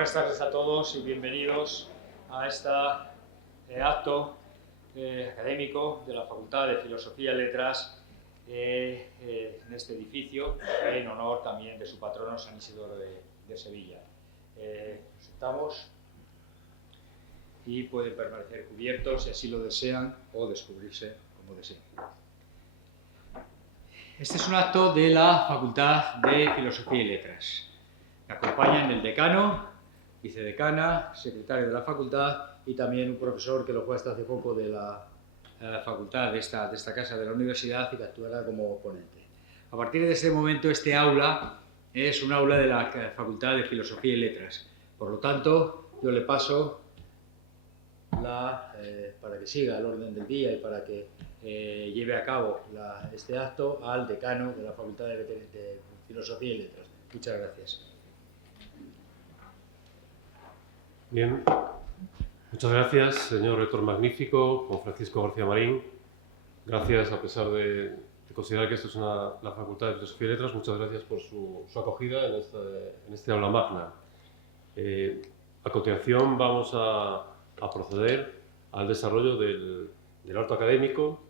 Buenas tardes a todos y bienvenidos a este acto académico de la Facultad de Filosofía y Letras en este edificio, en honor también de su patrono San Isidoro de Sevilla. Nos sentamos y pueden permanecer cubiertos si así lo desean o descubrirse como deseen. Este es un acto de la Facultad de Filosofía y Letras. Me acompañan el decano, vicedecana, secretario de la facultad y también un profesor que lo fue hasta hace poco de la facultad de esta casa de la universidad y que actuará como ponente. A partir de este momento, este aula es un aula de la Facultad de Filosofía y Letras. Por lo tanto, yo le paso para que siga el orden del día y para que lleve a cabo este acto al decano de la Facultad de Filosofía y Letras. Muchas gracias. Bien, muchas gracias, señor rector magnífico, don Francisco García Marín. Gracias, a pesar de considerar que esto es la Facultad de Filosofía y Letras, muchas gracias por su acogida en este aula magna. A continuación vamos a proceder al desarrollo del acto académico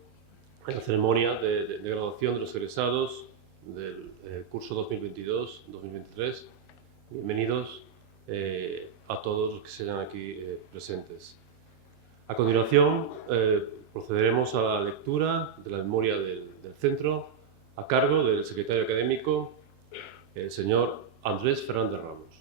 en la ceremonia de graduación de los egresados del curso 2022-2023. Bienvenidos a todos los que sean aquí presentes. A continuación, procederemos a la lectura de la memoria del centro a cargo del secretario académico, el señor Andrés Fernández Ramos.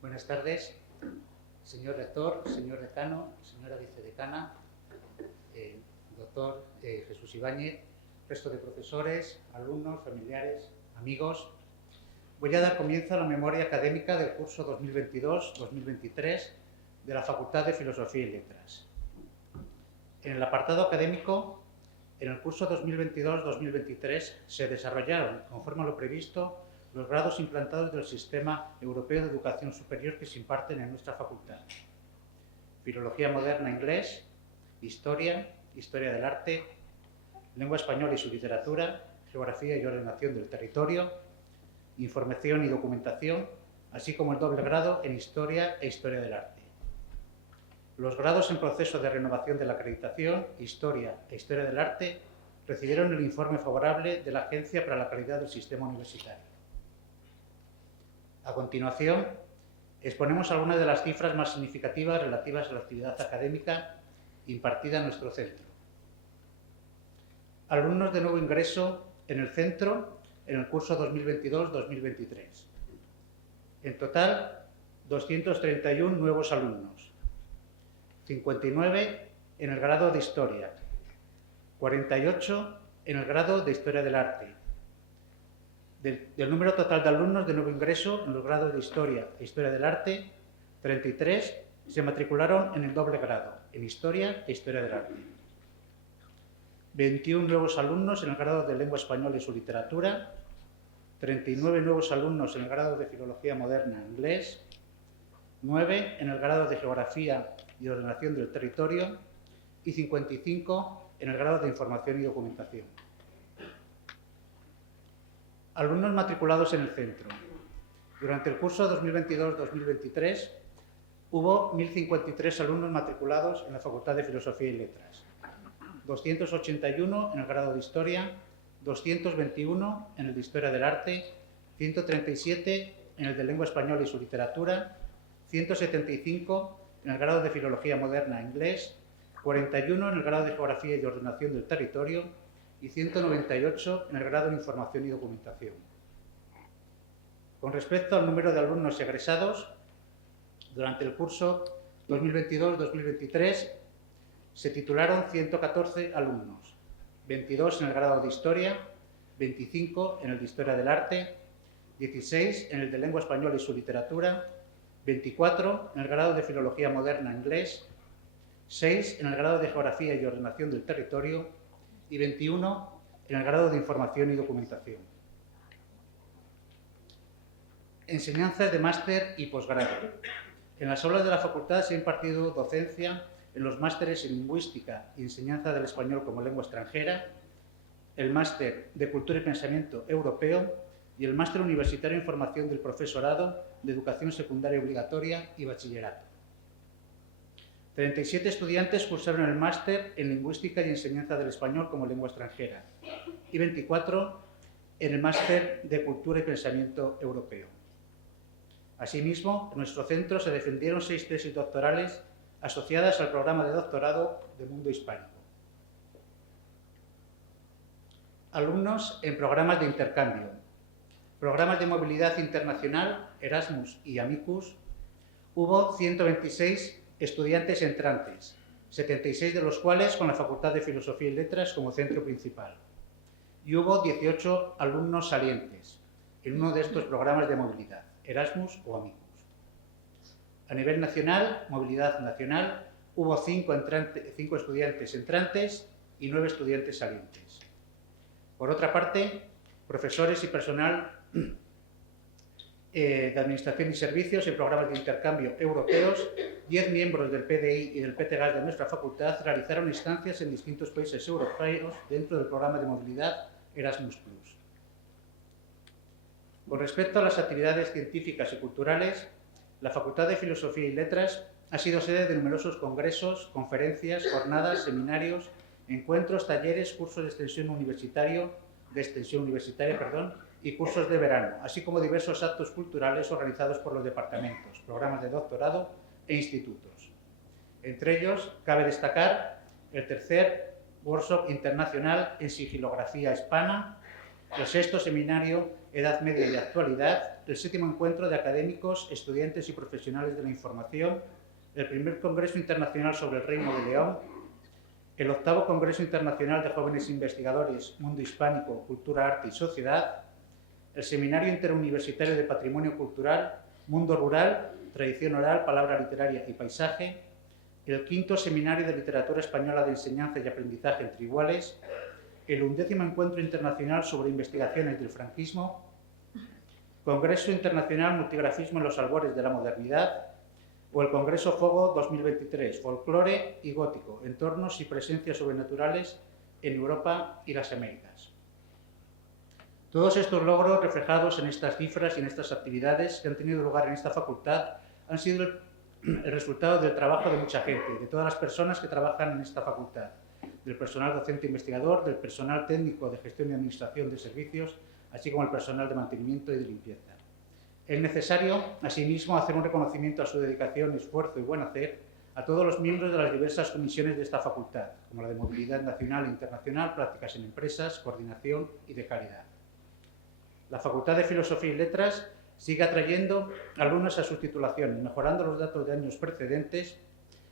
Buenas tardes, señor rector, señor decano, señora vicedecana, doctor Jesús Ibáñez, resto de profesores, alumnos, familiares, amigos. Voy a dar comienzo a la memoria académica del curso 2022-2023 de la Facultad de Filosofía y Letras. En el apartado académico, en el curso 2022-2023 se desarrollaron, conforme a lo previsto, los grados implantados del Sistema Europeo de Educación Superior que se imparten en nuestra facultad. Filología moderna inglés, Historia, Historia del arte, Lengua española y su literatura, Geografía y ordenación del territorio, Información y documentación, así como el doble grado en Historia e Historia del arte. Los grados en proceso de renovación de la acreditación, Historia e Historia del arte, recibieron el informe favorable de la Agencia para la Calidad del Sistema Universitario. A continuación, exponemos algunas de las cifras más significativas relativas a la actividad académica impartida en nuestro centro. Alumnos de nuevo ingreso en el centro en el curso 2022-2023. En total, 231 nuevos alumnos, 59 en el grado de Historia, 48 en el grado de Historia del arte. Del número total de alumnos de nuevo ingreso en los grados de Historia e Historia del arte, 33 se matricularon en el doble grado, en Historia e Historia del arte. 21 nuevos alumnos en el grado de Lengua española y su literatura, 39 nuevos alumnos en el grado de Filología moderna inglés, 9 en el grado de Geografía y ordenación del territorio y 55 en el grado de Información y documentación. Alumnos matriculados en el centro. Durante el curso 2022-2023 hubo 1.053 alumnos matriculados en la Facultad de Filosofía y Letras, 281 en el grado de Historia, 221 en el de Historia del arte, 137 en el de Lengua española y su literatura, 175 en el grado de Filología moderna inglés, 41 en el grado de Geografía y ordenación del territorio, y 198 en el grado de Información y Documentación. Con respecto al número de alumnos egresados, durante el curso 2022-2023 se titularon 114 alumnos, 22 en el grado de Historia, 25 en el de Historia del arte, 16 en el de Lengua española y su literatura, 24 en el grado de Filología moderna inglés, 6 en el grado de Geografía y Ordenación del Territorio y 21 en el grado de Información y Documentación. Enseñanzas de máster y posgrado. En las aulas de la facultad se ha impartido docencia en los másteres en Lingüística y Enseñanza del Español como Lengua Extranjera, el máster de Cultura y Pensamiento Europeo y el máster universitario en Formación del Profesorado de Educación Secundaria Obligatoria y Bachillerato. 37 estudiantes cursaron el máster en Lingüística y Enseñanza del Español como Lengua Extranjera y 24 en el máster de Cultura y Pensamiento Europeo. Asimismo, en nuestro centro se defendieron 6 tesis doctorales asociadas al programa de doctorado de Mundo Hispánico. Alumnos en programas de intercambio, programas de movilidad internacional, Erasmus y Amicus. Hubo 126 estudiantes entrantes, 76 de los cuales con la Facultad de Filosofía y Letras como centro principal. Y hubo 18 alumnos salientes en uno de estos programas de movilidad, Erasmus o Amicus. A nivel nacional, movilidad nacional, hubo 5 estudiantes entrantes y 9 estudiantes salientes. Por otra parte, profesores y personal de Administración y Servicios en programas de intercambio europeos, 10 miembros del PDI y del PTGAS de nuestra facultad realizaron estancias en distintos países europeos dentro del programa de movilidad Erasmus+. Con respecto a las actividades científicas y culturales, la Facultad de Filosofía y Letras ha sido sede de numerosos congresos, conferencias, jornadas, seminarios, encuentros, talleres, cursos de extensión universitaria, y cursos de verano, así como diversos actos culturales organizados por los departamentos, programas de doctorado e institutos. Entre ellos, cabe destacar el tercer Workshop Internacional en Sigilografía Hispana, el 6º Seminario Edad Media y Actualidad, el 7º Encuentro de Académicos, Estudiantes y Profesionales de la Información, el primer Congreso Internacional sobre el Reino de León, el 8º Congreso Internacional de Jóvenes Investigadores Mundo Hispánico, Cultura, Arte y Sociedad, el Seminario Interuniversitario de Patrimonio Cultural, Mundo Rural, Tradición Oral, Palabra Literaria y Paisaje, el 5º Seminario de Literatura Española de Enseñanza y Aprendizaje entre Iguales, el 11º Encuentro Internacional sobre Investigaciones del Franquismo, Congreso Internacional Multigrafismo en los Albores de la Modernidad, o el Congreso Fogo 2023, Folclore y Gótico, Entornos y Presencias Sobrenaturales en Europa y las Américas. Todos estos logros reflejados en estas cifras y en estas actividades que han tenido lugar en esta facultad han sido el resultado del trabajo de mucha gente, de todas las personas que trabajan en esta facultad, del personal docente investigador, del personal técnico de gestión y administración de servicios, así como el personal de mantenimiento y de limpieza. Es necesario, asimismo, hacer un reconocimiento a su dedicación, esfuerzo y buen hacer a todos los miembros de las diversas comisiones de esta facultad, como la de Movilidad Nacional e Internacional, Prácticas en Empresas, Coordinación y de Calidad. La Facultad de Filosofía y Letras sigue atrayendo alumnos a sus titulaciones, mejorando los datos de años precedentes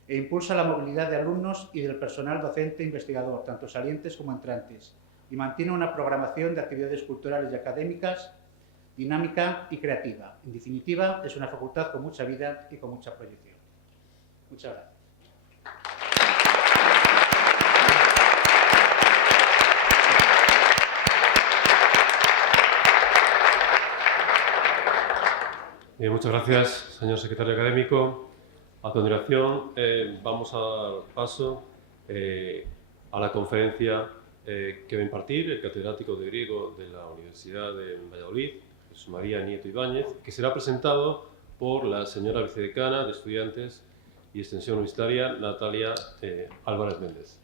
e impulsa la movilidad de alumnos y del personal docente e investigador, tanto salientes como entrantes, y mantiene una programación de actividades culturales y académicas dinámica y creativa. En definitiva, es una facultad con mucha vida y con mucha proyección. Muchas gracias. Muchas gracias, señor secretario académico. A continuación, vamos a dar paso a la conferencia que va a impartir el catedrático de griego de la Universidad de Valladolid, Jesús María Nieto Ibáñez, que será presentado por la señora vicedecana de Estudiantes y Extensión Universitaria, Natalia Álvarez Méndez.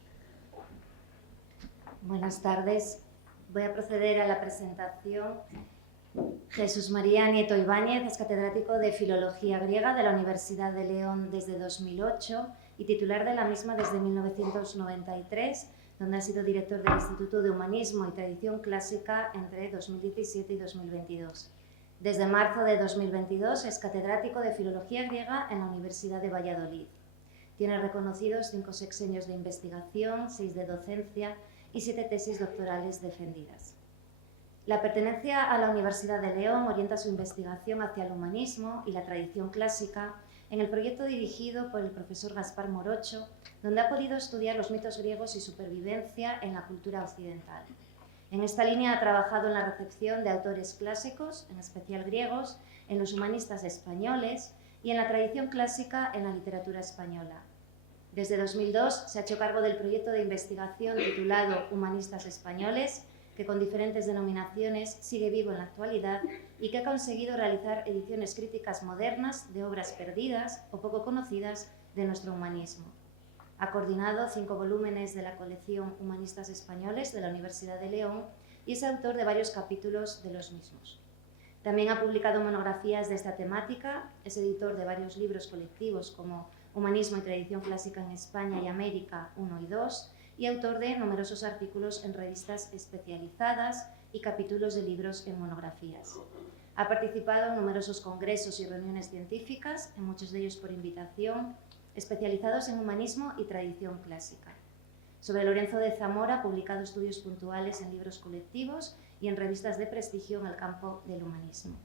Buenas tardes. Voy a proceder a la presentación. Jesús María Nieto Ibáñez es catedrático de Filología Griega de la Universidad de León desde 2008 y titular de la misma desde 1993, donde ha sido director del Instituto de Humanismo y Tradición Clásica entre 2017 y 2022. Desde marzo de 2022 es catedrático de Filología Griega en la Universidad de Valladolid. Tiene reconocidos 5 sexenios de investigación, 6 de docencia y 7 tesis doctorales defendidas. La pertenencia a la Universidad de León orienta su investigación hacia el humanismo y la tradición clásica, en el proyecto dirigido por el profesor Gaspar Morocho, donde ha podido estudiar los mitos griegos y supervivencia en la cultura occidental. En esta línea ha trabajado en la recepción de autores clásicos, en especial griegos, en los humanistas españoles y en la tradición clásica en la literatura española. Desde 2002 se ha hecho cargo del proyecto de investigación titulado Humanistas Españoles, que con diferentes denominaciones sigue vivo en la actualidad y que ha conseguido realizar ediciones críticas modernas de obras perdidas o poco conocidas de nuestro humanismo. Ha coordinado 5 volúmenes de la colección Humanistas Españoles de la Universidad de León y es autor de varios capítulos de los mismos. También ha publicado monografías de esta temática, es editor de varios libros colectivos como Humanismo y Tradición Clásica en España y América 1 y 2, y autor de numerosos artículos en revistas especializadas y capítulos de libros en monografías. Ha participado en numerosos congresos y reuniones científicas, en muchos de ellos por invitación, especializados en humanismo y tradición clásica. Sobre Lorenzo de Zamora ha publicado estudios puntuales en libros colectivos y en revistas de prestigio en el campo del humanismo.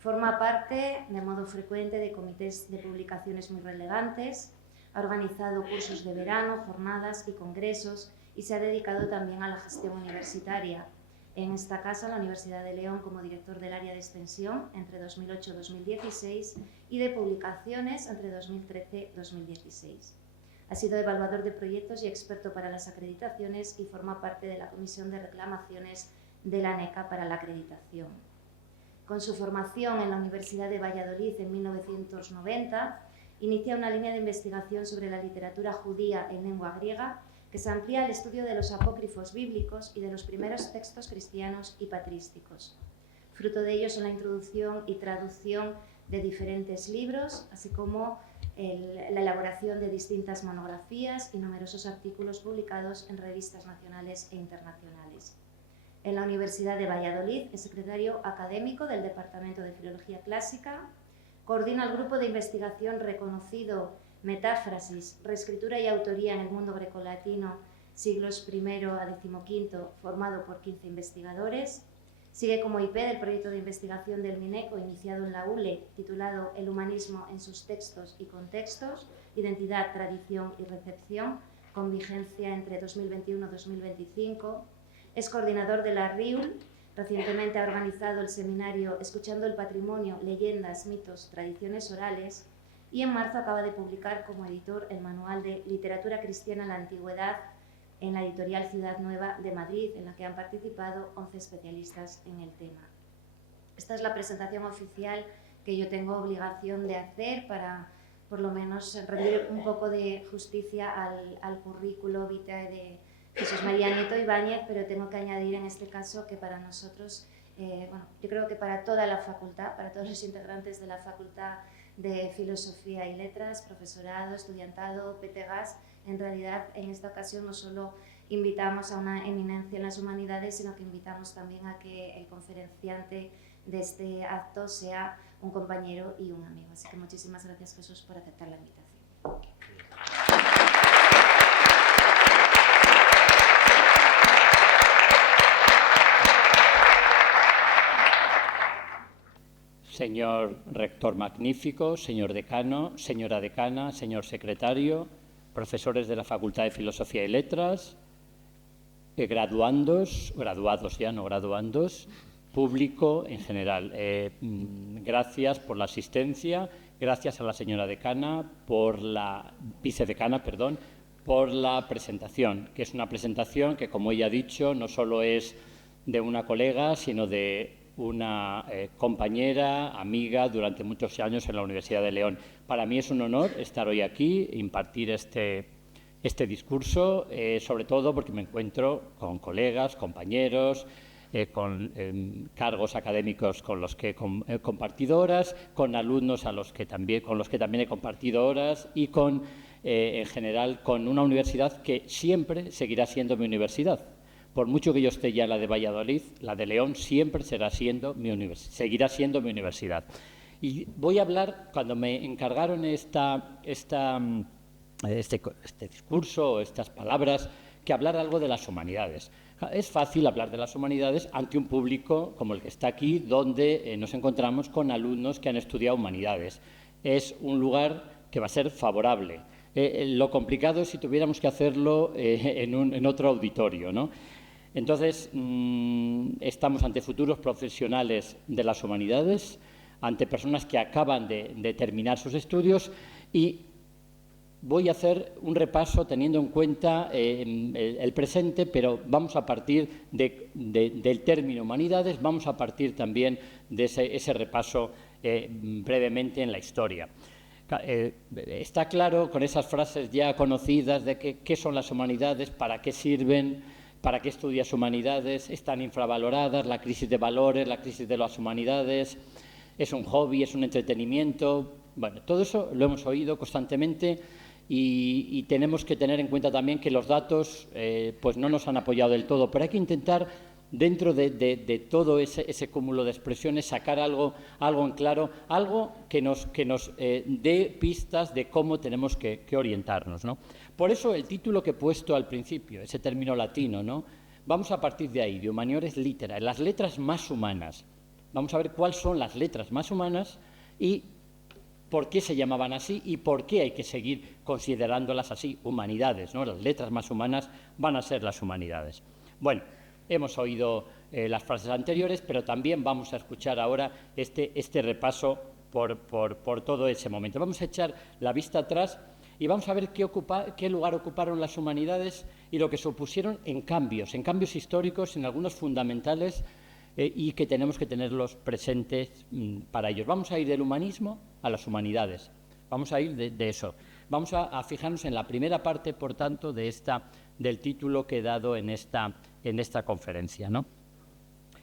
Forma parte de modo frecuente de comités de publicaciones muy relevantes, ha organizado cursos de verano, jornadas y congresos y se ha dedicado también a la gestión universitaria. En esta casa, la Universidad de León, como director del área de extensión entre 2008-2016 y de publicaciones entre 2013-2016. Ha sido evaluador de proyectos y experto para las acreditaciones y forma parte de la Comisión de Reclamaciones de la ANECA para la acreditación. Con su formación en la Universidad de Valladolid en 1990, inicia una línea de investigación sobre la literatura judía en lengua griega que se amplía al estudio de los apócrifos bíblicos y de los primeros textos cristianos y patrísticos. Fruto de ello son la introducción y traducción de diferentes libros, así como la elaboración de distintas monografías y numerosos artículos publicados en revistas nacionales e internacionales. En la Universidad de Valladolid es secretario académico del Departamento de Filología Clásica. Coordina el grupo de investigación reconocido Metáfrasis, Reescritura y Autoría en el Mundo Grecolatino, siglos I a XV, formado por 15 investigadores. Sigue como IP del proyecto de investigación del Mineco, iniciado en la ULE, titulado El humanismo en sus textos y contextos, identidad, tradición y recepción, con vigencia entre 2021-2025. Es coordinador de la RIUL. Recientemente ha organizado el seminario Escuchando el Patrimonio, Leyendas, Mitos, Tradiciones Orales y en marzo acaba de publicar como editor el Manual de Literatura Cristiana en la Antigüedad en la editorial Ciudad Nueva de Madrid, en la que han participado 11 especialistas en el tema. Esta es la presentación oficial que yo tengo obligación de hacer para, por lo menos, rendir un poco de justicia al currículo vitae de Jesús María Nieto Ibáñez, pero tengo que añadir en este caso que para nosotros, yo creo que para toda la facultad, para todos los integrantes de la Facultad de Filosofía y Letras, profesorado, estudiantado, PTGAS, en realidad en esta ocasión no solo invitamos a una eminencia en las humanidades, sino que invitamos también a que el conferenciante de este acto sea un compañero y un amigo. Así que muchísimas gracias, Jesús, por aceptar la invitación. Señor rector magnífico, señor decano, señora decana, señor secretario, profesores de la Facultad de Filosofía y Letras, graduados ya, no graduandos, público en general. Gracias por la asistencia, gracias a la señora decana, vicedecana, por la presentación, que es una presentación que, como ella ha dicho, no solo es de una colega, sino de una compañera, amiga, durante muchos años en la Universidad de León. Para mí es un honor estar hoy aquí, impartir este discurso, sobre todo porque me encuentro con colegas, compañeros, con cargos académicos con los que he compartido horas, con alumnos con los que también he compartido horas y en general con una universidad que siempre seguirá siendo mi universidad. Por mucho que yo esté ya en la de Valladolid, la de León siempre seguirá siendo mi universidad. Y voy a hablar, cuando me encargaron este discurso, estas palabras, que hablar algo de las humanidades. Es fácil hablar de las humanidades ante un público como el que está aquí, donde nos encontramos con alumnos que han estudiado humanidades. es un lugar que va a ser favorable. Lo complicado es si tuviéramos que hacerlo en otro auditorio, ¿no? Entonces, estamos ante futuros profesionales de las humanidades, ante personas que acaban de terminar sus estudios, y voy a hacer un repaso teniendo en cuenta el presente, pero vamos a partir del término humanidades, vamos a partir también de ese repaso brevemente en la historia. Está claro con esas frases ya conocidas de qué son las humanidades, para qué sirven, para qué estudias humanidades, están infravaloradas, la crisis de valores, la crisis de las humanidades, es un hobby, es un entretenimiento. Bueno, todo eso lo hemos oído constantemente y tenemos que tener en cuenta también que los datos pues no nos han apoyado del todo, pero hay que intentar, dentro de todo ese cúmulo de expresiones, sacar algo en claro, algo que nos dé pistas de cómo tenemos que orientarnos, ¿no? Por eso el título que he puesto al principio, ese término latino, ¿no? Vamos a partir de ahí, de humaniores literae, las letras más humanas. Vamos a ver cuáles son las letras más humanas y por qué se llamaban así y por qué hay que seguir considerándolas así, humanidades, ¿no? Las letras más humanas van a ser las humanidades. Bueno, hemos oído las frases anteriores, pero también vamos a escuchar ahora este repaso por todo ese momento. Vamos a echar la vista atrás y vamos a ver qué lugar ocuparon las humanidades y lo que supusieron en cambios históricos, en algunos fundamentales, y que tenemos que tenerlos presentes para ellos. Vamos a ir del humanismo a las humanidades. Vamos a ir de eso. Vamos a fijarnos en la primera parte, por tanto, del título que he dado en esta conferencia, ¿no?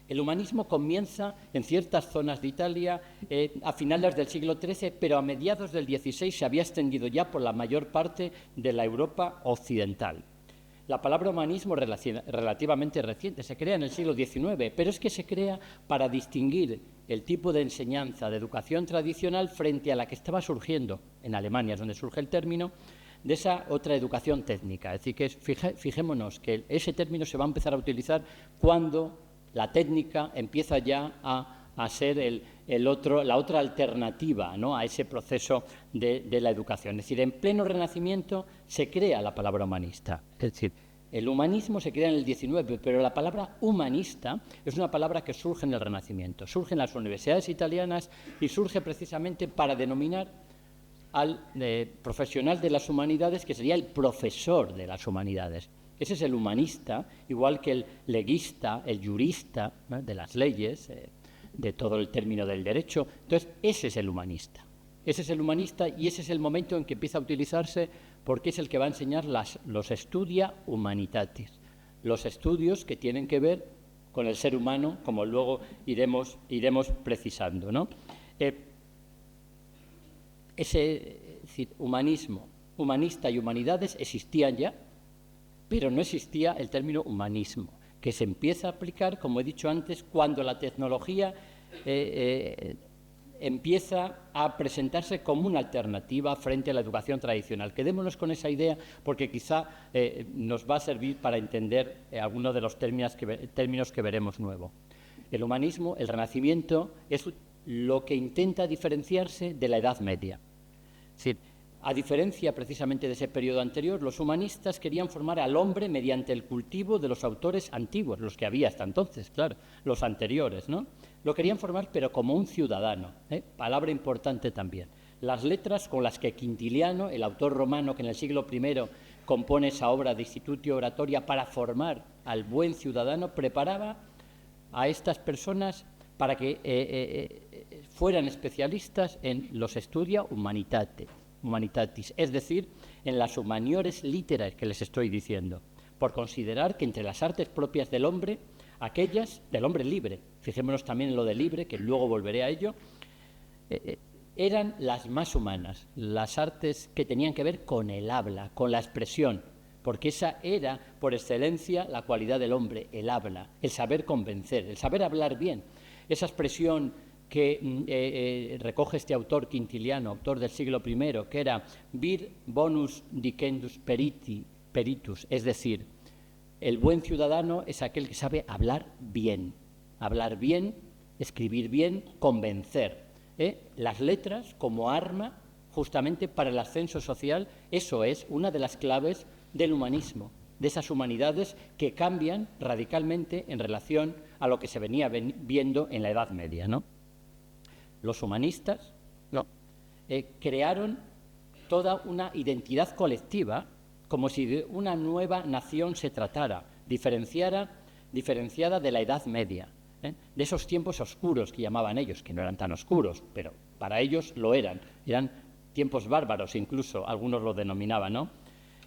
El humanismo comienza en ciertas zonas de Italia a finales del siglo XIII, pero a mediados del XVI se había extendido ya por la mayor parte de la Europa occidental. La palabra humanismo es relativamente reciente, se crea en el siglo XIX, pero es que se crea para distinguir el tipo de enseñanza, de educación tradicional, frente a la que estaba surgiendo en Alemania, es donde surge el término, de esa otra educación técnica. Es decir, que fijémonos que ese término se va a empezar a utilizar cuando la técnica empieza ya a ser la otra alternativa, ¿no?, a ese proceso de la educación. Es decir, en pleno Renacimiento se crea la palabra humanista. Es decir, el humanismo se crea en el XIX, pero la palabra humanista es una palabra que surge en el Renacimiento, surge en las universidades italianas y surge precisamente para denominar al profesional de las humanidades, que sería el profesor de las humanidades. Ese es el humanista, igual que el leguista, el jurista, ¿no?, de las leyes, de todo el término del derecho. Entonces, ese es el humanista. Ese es el humanista y ese es el momento en que empieza a utilizarse, porque es el que va a enseñar los studia humanitatis, los estudios que tienen que ver con el ser humano, como luego iremos precisando, ¿no? Es decir, humanismo, humanista y humanidades existían ya, pero no existía el término humanismo, que se empieza a aplicar, como he dicho antes, cuando la tecnología empieza a presentarse como una alternativa frente a la educación tradicional. Quedémonos con esa idea porque quizá nos va a servir para entender algunos de los términos que veremos nuevo. El humanismo, el Renacimiento, es lo que intenta diferenciarse de la Edad Media. Es decir, a diferencia precisamente de ese periodo anterior, los humanistas querían formar al hombre mediante el cultivo de los autores antiguos, los que había hasta entonces, claro, los anteriores, ¿no? Lo querían formar, pero como un ciudadano, palabra importante también. Las letras con las que Quintiliano, el autor romano que en el siglo I compone esa obra de Institutio Oratoria para formar al buen ciudadano, preparaba a estas personas para que fueran especialistas en los studia humanitatis, es decir, en las humaniores literae que les estoy diciendo, por considerar que entre las artes propias del hombre, aquellas del hombre libre, fijémonos también en lo de libre, que luego volveré a ello, eran las más humanas, las artes que tenían que ver con el habla, con la expresión, porque esa era, por excelencia, la cualidad del hombre, el habla, el saber convencer, el saber hablar bien, esa expresión que recoge este autor Quintiliano, autor del siglo I, que era vir bonus dicendus peritus, es decir, el buen ciudadano es aquel que sabe hablar bien, escribir bien, convencer. las letras como arma justamente para el ascenso social. Eso es una de las claves del humanismo, de esas humanidades que cambian radicalmente en relación a lo que se venía viendo en la Edad Media, ¿no? Los humanistas crearon toda una identidad colectiva, como si de una nueva nación se tratara, diferenciada de la Edad Media, de esos tiempos oscuros que llamaban ellos, que no eran tan oscuros, pero para ellos lo eran tiempos bárbaros, incluso algunos lo denominaban, ¿no?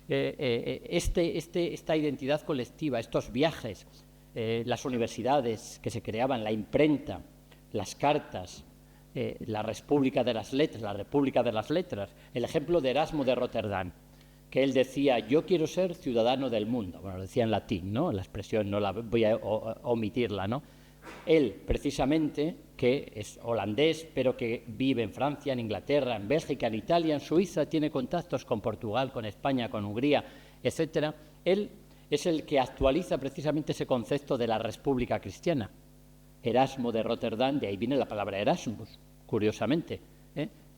Esta identidad colectiva, estos viajes, las universidades que se creaban, la imprenta, las cartas, la República de las Letras, el ejemplo de Erasmo de Rotterdam, que él decía: yo quiero ser ciudadano del mundo. Bueno, lo decía en latín, ¿no? La expresión no la voy a omitirla, ¿no? Él, precisamente, que es holandés, pero que vive en Francia, en Inglaterra, en Bélgica, en Italia, en Suiza, tiene contactos con Portugal, con España, con Hungría, etcétera. Él es el que actualiza precisamente ese concepto de la República Cristiana. Erasmo de Rotterdam, de ahí viene la palabra Erasmus, curiosamente.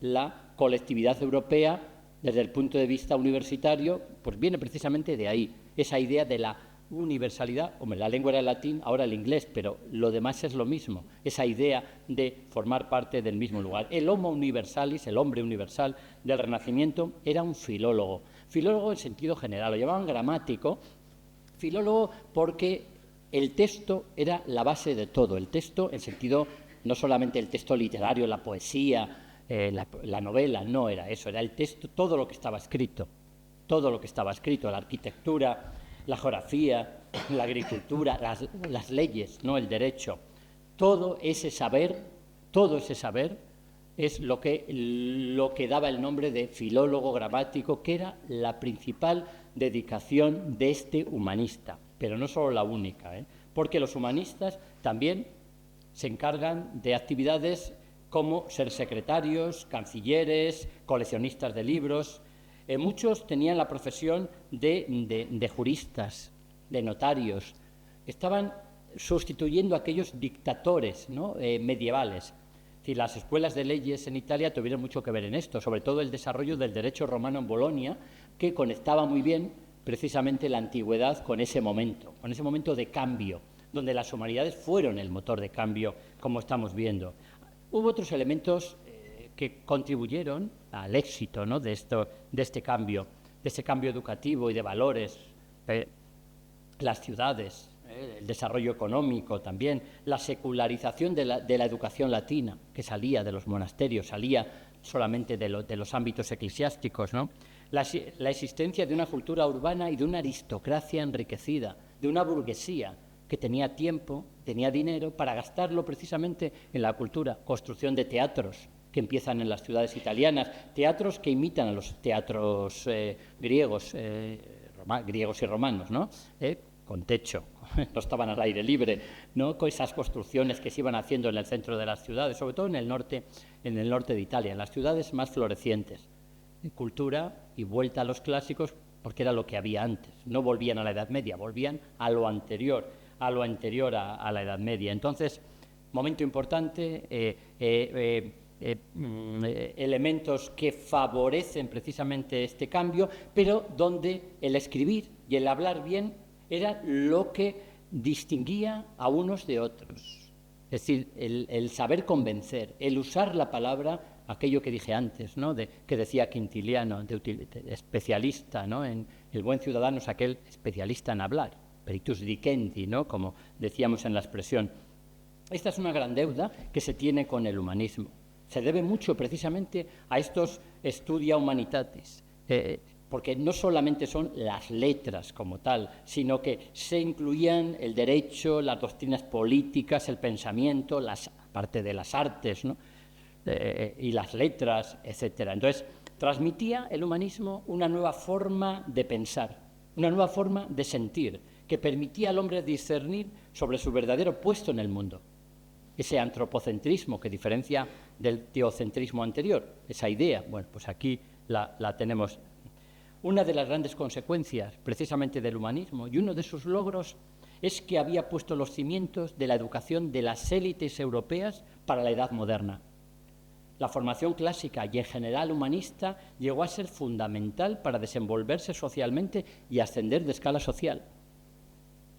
La colectividad europea, desde el punto de vista universitario, pues viene precisamente de ahí, esa idea de la universalidad. Hombre, la lengua era el latín, ahora el inglés, pero lo demás es lo mismo, esa idea de formar parte del mismo lugar. El homo universalis, el hombre universal del Renacimiento, era un filólogo en sentido general, lo llamaban gramático, filólogo porque el texto era la base de todo, el texto en sentido, no solamente el texto literario, la poesía, la novela, no era eso, era el texto, todo lo que estaba escrito, la arquitectura, la geografía, la agricultura, las leyes, ¿no? El derecho. Todo ese saber es lo que daba el nombre de filólogo gramático, que era la principal dedicación de este humanista, pero no solo la única, porque los humanistas también se encargan de actividades como ser secretarios, cancilleres, coleccionistas de libros. Muchos tenían la profesión de juristas, de notarios. Estaban sustituyendo a aquellos dictadores, ¿no? Medievales. Es decir, las escuelas de leyes en Italia tuvieron mucho que ver en esto, sobre todo el desarrollo del derecho romano en Bolonia, que conectaba muy bien precisamente la antigüedad con ese momento de cambio, donde las humanidades fueron el motor de cambio, como estamos viendo. Hubo otros elementos que contribuyeron al éxito, ¿no? de este cambio educativo y de valores, las ciudades, el desarrollo económico también, la secularización de la educación latina, que salía de los monasterios, salía solamente de los ámbitos eclesiásticos, ¿no? La existencia de una cultura urbana y de una aristocracia enriquecida, de una burguesía que tenía tiempo, tenía dinero para gastarlo precisamente en la cultura, construcción de teatros que empiezan en las ciudades italianas, teatros que imitan a los teatros griegos y romanos, ¿no? Con techo, no estaban al aire libre, ¿no? Con esas construcciones que se iban haciendo en el centro de las ciudades, sobre todo en el norte de Italia, en las ciudades más florecientes. Cultura y vuelta a los clásicos, porque era lo que había antes. No volvían a la Edad Media, volvían a lo anterior a la Edad Media. Entonces, momento importante, elementos que favorecen precisamente este cambio, pero donde el escribir y el hablar bien era lo que distinguía a unos de otros. Es decir, el saber convencer, el usar la palabra, aquello que dije antes, ¿no? Que decía Quintiliano, de especialista, ¿no? En el buen ciudadano es aquel especialista en hablar, peritus dicendi, ¿no? Como decíamos en la expresión. Esta es una gran deuda que se tiene con el humanismo. Se debe mucho precisamente a estos studia humanitatis, porque no solamente son las letras como tal, sino que se incluían el derecho, las doctrinas políticas, el pensamiento, parte de las artes, ¿no? Y las letras, etcétera. Entonces, transmitía el humanismo una nueva forma de pensar, una nueva forma de sentir, que permitía al hombre discernir sobre su verdadero puesto en el mundo. Ese antropocentrismo que diferencia del teocentrismo anterior, esa idea, bueno, pues aquí la tenemos. Una de las grandes consecuencias precisamente del humanismo y uno de sus logros es que había puesto los cimientos de la educación de las élites europeas para la edad moderna. la formación clásica y en general humanista llegó a ser fundamental para desenvolverse socialmente y ascender de escala social.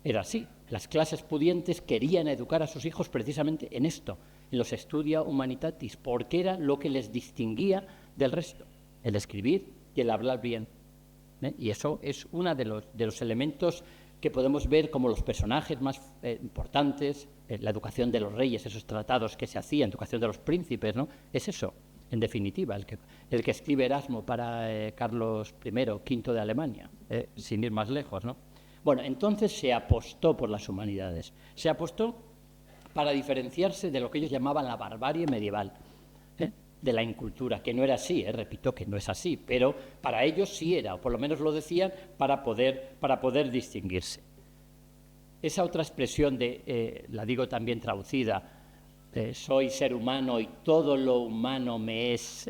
Era así. Las clases pudientes querían educar a sus hijos precisamente en esto, en los Studia Humanitatis, porque era lo que les distinguía del resto, el escribir y el hablar bien. Y eso es uno de los elementos que podemos ver como los personajes más importantes, la educación de los reyes, esos tratados que se hacían, educación de los príncipes, ¿no? Es eso, en definitiva, el que escribe Erasmo para Carlos I, V de Alemania, sin ir más lejos, ¿no? Bueno, entonces se apostó por las humanidades, se apostó para diferenciarse de lo que ellos llamaban la barbarie medieval, de la incultura, que no era así, repito que no es así, pero para ellos sí era, o por lo menos lo decían, para poder distinguirse. Esa otra expresión la digo también traducida, soy ser humano y todo lo humano me es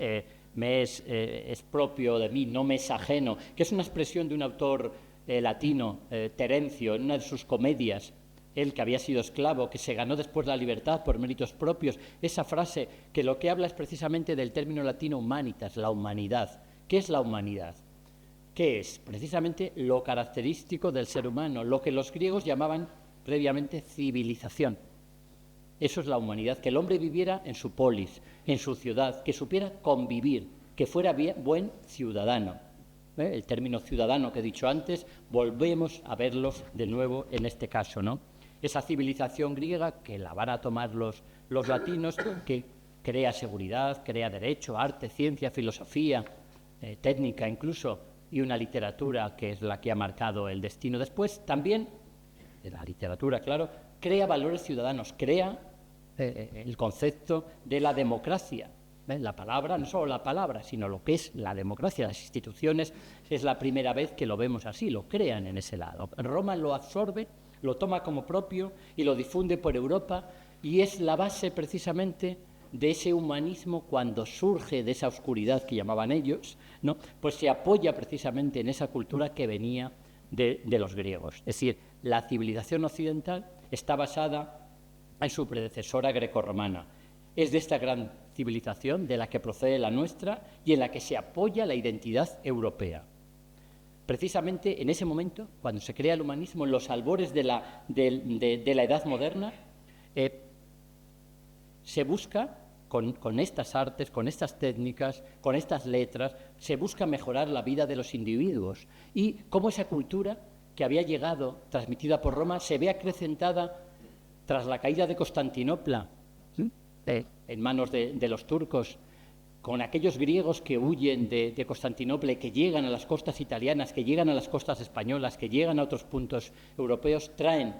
propio de mí, no me es ajeno, que es una expresión de un autor latino, Terencio, en una de sus comedias, él que había sido esclavo, que se ganó después la libertad por méritos propios, esa frase que lo que habla es precisamente del término latino humanitas, la humanidad. ¿Qué es la humanidad? ¿Qué es? Precisamente lo característico del ser humano, lo que los griegos llamaban previamente civilización. Eso es la humanidad, que el hombre viviera en su polis, en su ciudad, que supiera convivir, que fuera buen ciudadano. El término ciudadano que he dicho antes, volvemos a verlos de nuevo en este caso, ¿no? Esa civilización griega que la van a tomar los latinos, que crea seguridad, crea derecho, arte, ciencia, filosofía, técnica incluso, y una literatura que es la que ha marcado el destino después. También, de la literatura, claro, crea valores ciudadanos, crea el concepto de la democracia. La palabra, no solo la palabra, sino lo que es la democracia, las instituciones, es la primera vez que lo vemos así, lo crean en ese lado. Roma lo absorbe, lo toma como propio y lo difunde por Europa, y es la base precisamente de ese humanismo cuando surge de esa oscuridad que llamaban ellos, ¿no? Pues se apoya precisamente en esa cultura que venía de los griegos. Es decir, la civilización occidental está basada en su predecesora grecorromana. Es de esta gran civilización de la que procede la nuestra y en la que se apoya la identidad europea. Precisamente en ese momento, cuando se crea el humanismo, en los albores de la Edad Moderna, se busca, con estas artes, con estas técnicas, con estas letras, se busca mejorar la vida de los individuos. Y cómo esa cultura que había llegado, transmitida por Roma, se ve acrecentada tras la caída de Constantinopla, en manos de los turcos, con aquellos griegos que huyen de Constantinopla y que llegan a las costas italianas, que llegan a las costas españolas, que llegan a otros puntos europeos, traen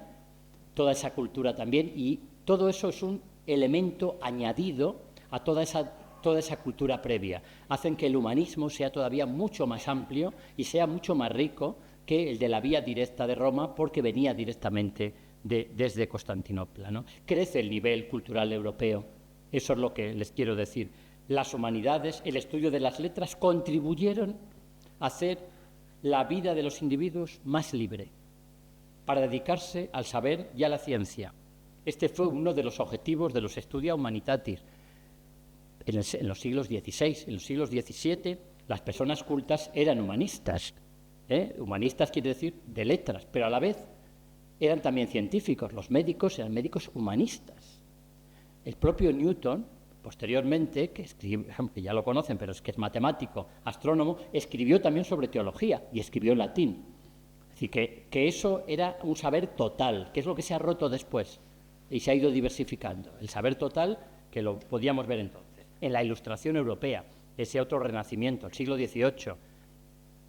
toda esa cultura también, y todo eso es un elemento añadido a toda esa cultura previa. Hacen que el humanismo sea todavía mucho más amplio y sea mucho más rico que el de la vía directa de Roma, porque venía directamente desde Constantinopla, ¿no? Crece el nivel cultural europeo. Eso es lo que les quiero decir. Las humanidades, el estudio de las letras, contribuyeron a hacer la vida de los individuos más libre, para dedicarse al saber y a la ciencia. Este fue uno de los objetivos de los Studia Humanitatis. En los siglos XVI, en los siglos XVII, las personas cultas eran humanistas. Humanistas quiere decir de letras, pero a la vez eran también científicos. Los médicos eran médicos humanistas. El propio Newton, posteriormente, que ya lo conocen, pero es que es matemático, astrónomo, escribió también sobre teología y escribió en latín. Es decir, que eso era un saber total, que es lo que se ha roto después y se ha ido diversificando. El saber total, que lo podíamos ver entonces. En la Ilustración europea, ese otro renacimiento, el siglo XVIII,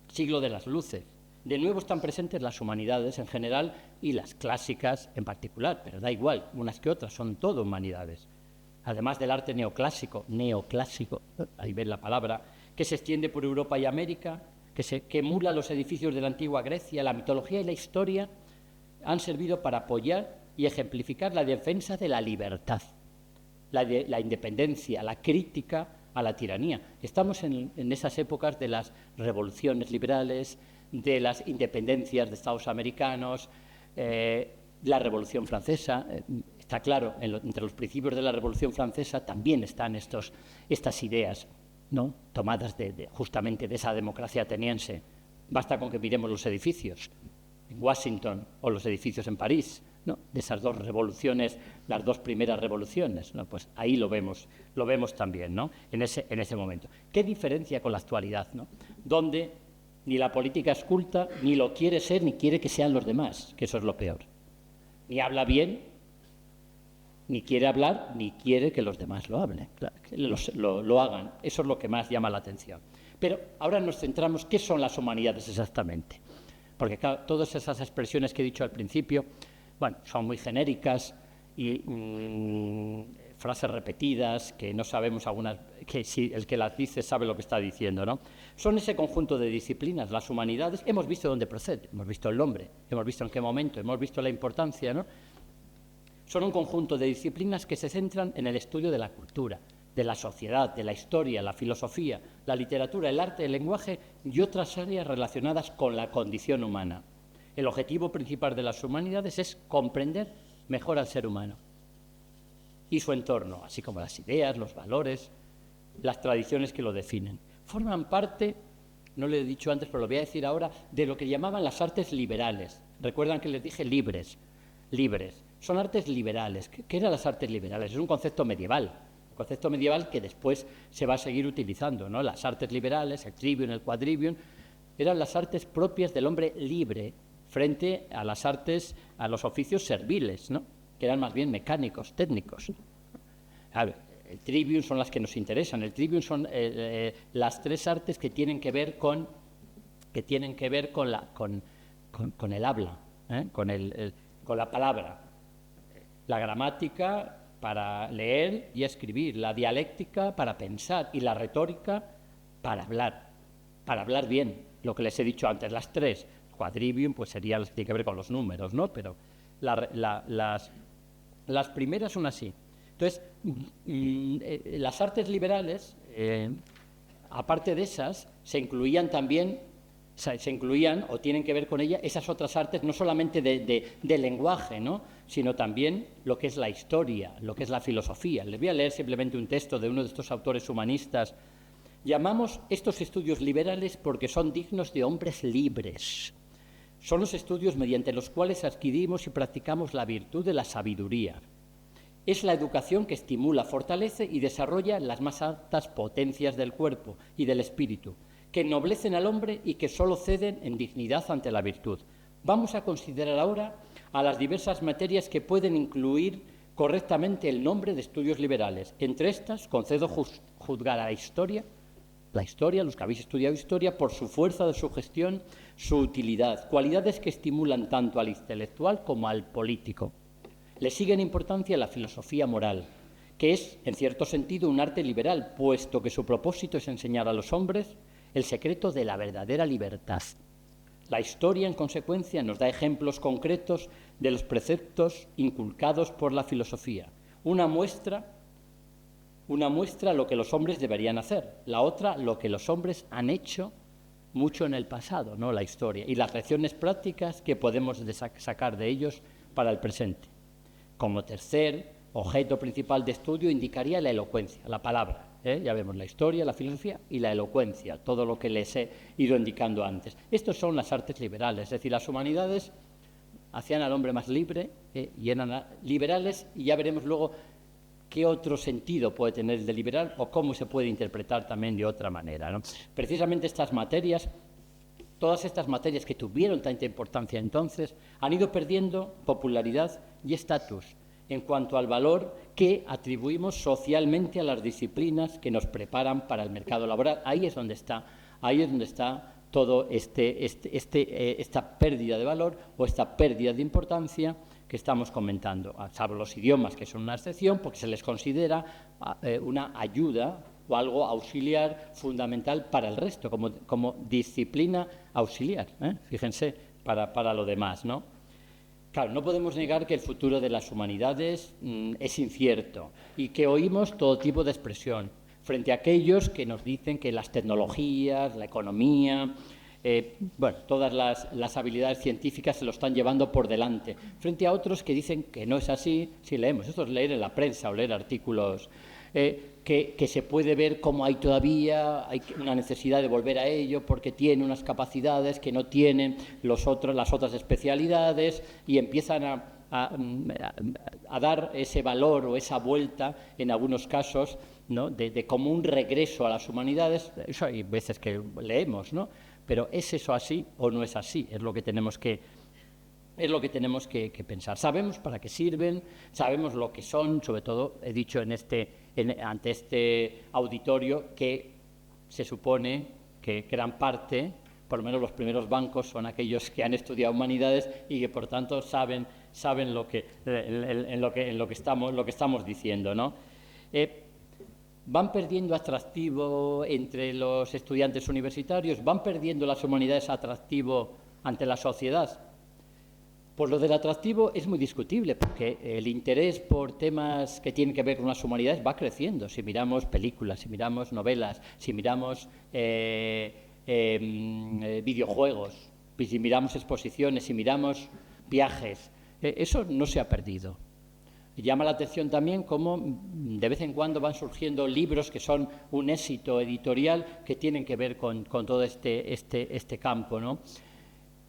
siglo de las luces. De nuevo están presentes las humanidades en general y las clásicas en particular, pero da igual, unas que otras, son todo humanidades. Además del arte neoclásico, ahí ven la palabra, que se extiende por Europa y América, que emula los edificios de la antigua Grecia, la mitología y la historia, han servido para apoyar y ejemplificar la defensa de la libertad, la independencia, la crítica a la tiranía. Estamos en esas épocas de las revoluciones liberales, de las independencias de Estados americanos, la Revolución Francesa. está claro, entre los principios de la Revolución Francesa también están estas ideas, ¿no?, tomadas justamente de esa democracia ateniense. Basta con que miremos los edificios en Washington o los edificios en París, ¿no?, de esas dos revoluciones, las dos primeras revoluciones, ¿no? Pues ahí lo vemos también, ¿no?, en ese momento. ¿Qué diferencia con la actualidad, ¿no?, donde ni la política es culta, ni lo quiere ser, ni quiere que sean los demás, que eso es lo peor? Ni habla bien, ni quiere hablar, ni quiere que los demás lo hablen, claro, que lo hagan. Eso es lo que más llama la atención. Pero ahora nos centramos, ¿qué son las humanidades exactamente? Porque claro, todas esas expresiones que he dicho al principio, bueno, son muy genéricas y frases repetidas que no sabemos algunas, que si el que las dice sabe lo que está diciendo, ¿no? Son ese conjunto de disciplinas, las humanidades. Hemos visto dónde procede, hemos visto el nombre, hemos visto en qué momento, hemos visto la importancia, ¿no? Son un conjunto de disciplinas que se centran en el estudio de la cultura, de la sociedad, de la historia, la filosofía, la literatura, el arte, el lenguaje y otras áreas relacionadas con la condición humana. El objetivo principal de las humanidades es comprender mejor al ser humano y su entorno, así como las ideas, los valores, las tradiciones que lo definen. Forman parte, no lo he dicho antes, pero lo voy a decir ahora, de lo que llamaban las artes liberales. Recuerdan que les dije libres. Son artes liberales. ¿Qué eran las artes liberales? Es un concepto medieval que después se va a seguir utilizando, ¿no? Las artes liberales, el trivium, el quadrivium, eran las artes propias del hombre libre frente a las artes, a los oficios serviles, ¿no?, que eran más bien mecánicos, técnicos. Claro, el trivium son las que nos interesan. El trivium son las tres artes que tienen que ver con el habla, con la palabra. La gramática para leer y escribir, la dialéctica para pensar y la retórica para hablar bien, lo que les he dicho antes, las tres. Quadrivium pues tiene que ver con los números, ¿no? Pero las primeras son así. Entonces, las artes liberales, aparte de esas, se incluían o tienen que ver con ellas esas otras artes, no solamente de lenguaje, ¿no?, sino también lo que es la historia, lo que es la filosofía. Les voy a leer simplemente un texto de uno de estos autores humanistas. Llamamos estos estudios liberales porque son dignos de hombres libres. Son los estudios mediante los cuales adquirimos y practicamos la virtud de la sabiduría. Es la educación que estimula, fortalece y desarrolla las más altas potencias del cuerpo y del espíritu, que ennoblecen al hombre y que sólo ceden en dignidad ante la virtud. Vamos a considerar ahora a las diversas materias que pueden incluir correctamente el nombre de estudios liberales. Entre estas, concedo juzgar a la historia, los que habéis estudiado historia, por su fuerza de sugestión, su utilidad, cualidades que estimulan tanto al intelectual como al político. Le sigue en importancia la filosofía moral, que es, en cierto sentido, un arte liberal, puesto que su propósito es enseñar a los hombres el secreto de la verdadera libertad. La historia, en consecuencia, nos da ejemplos concretos de los preceptos inculcados por la filosofía. Una muestra lo que los hombres deberían hacer, la otra lo que los hombres han hecho mucho en el pasado, ¿no?, la historia, y las lecciones prácticas que podemos sacar de ellos para el presente. Como tercer objeto principal de estudio indicaría la elocuencia, la palabra. Ya vemos la historia, la filosofía y la elocuencia, todo lo que les he ido indicando antes. Estos son las artes liberales, es decir, las humanidades hacían al hombre más libre y eran liberales, y ya veremos luego qué otro sentido puede tener el de liberal o cómo se puede interpretar también de otra manera, ¿no? Precisamente estas materias, todas estas materias que tuvieron tanta importancia entonces, han ido perdiendo popularidad y estatus en cuanto al valor que atribuimos socialmente a las disciplinas que nos preparan para el mercado laboral. Ahí es donde está todo esta pérdida de valor o esta pérdida de importancia que estamos comentando, salvo los idiomas, que son una excepción, porque se les considera una ayuda o algo auxiliar fundamental para el resto, como disciplina auxiliar, fíjense, para lo demás, ¿no? Claro, no podemos negar que el futuro de las humanidades es incierto y que oímos todo tipo de expresión frente a aquellos que nos dicen que las tecnologías, la economía, bueno, todas las habilidades científicas se lo están llevando por delante, frente a otros que dicen que no es así. Si leemos, esto es leer en la prensa o leer artículos, que se puede ver cómo hay todavía una necesidad de volver a ello porque tiene unas capacidades que no tienen las otras especialidades, y empiezan a dar ese valor o esa vuelta en algunos casos, ¿no? de como un regreso a las humanidades. Eso hay veces que leemos, ¿no? Pero ¿es eso así o no es así? Es lo que tenemos que pensar. Sabemos para qué sirven, sabemos lo que son. Sobre todo, he dicho ante este auditorio que se supone que gran parte, por lo menos los primeros bancos, son aquellos que han estudiado humanidades y que por tanto saben en lo que estamos diciendo, ¿no? Van perdiendo atractivo entre los estudiantes universitarios, van perdiendo las humanidades atractivo ante la sociedad. Pues lo del atractivo es muy discutible, porque el interés por temas que tienen que ver con las humanidades va creciendo. Si miramos películas, si miramos novelas, si miramos videojuegos, si miramos exposiciones, si miramos viajes, eso no se ha perdido. Llama la atención también cómo de vez en cuando van surgiendo libros que son un éxito editorial que tienen que ver con todo este campo, ¿no?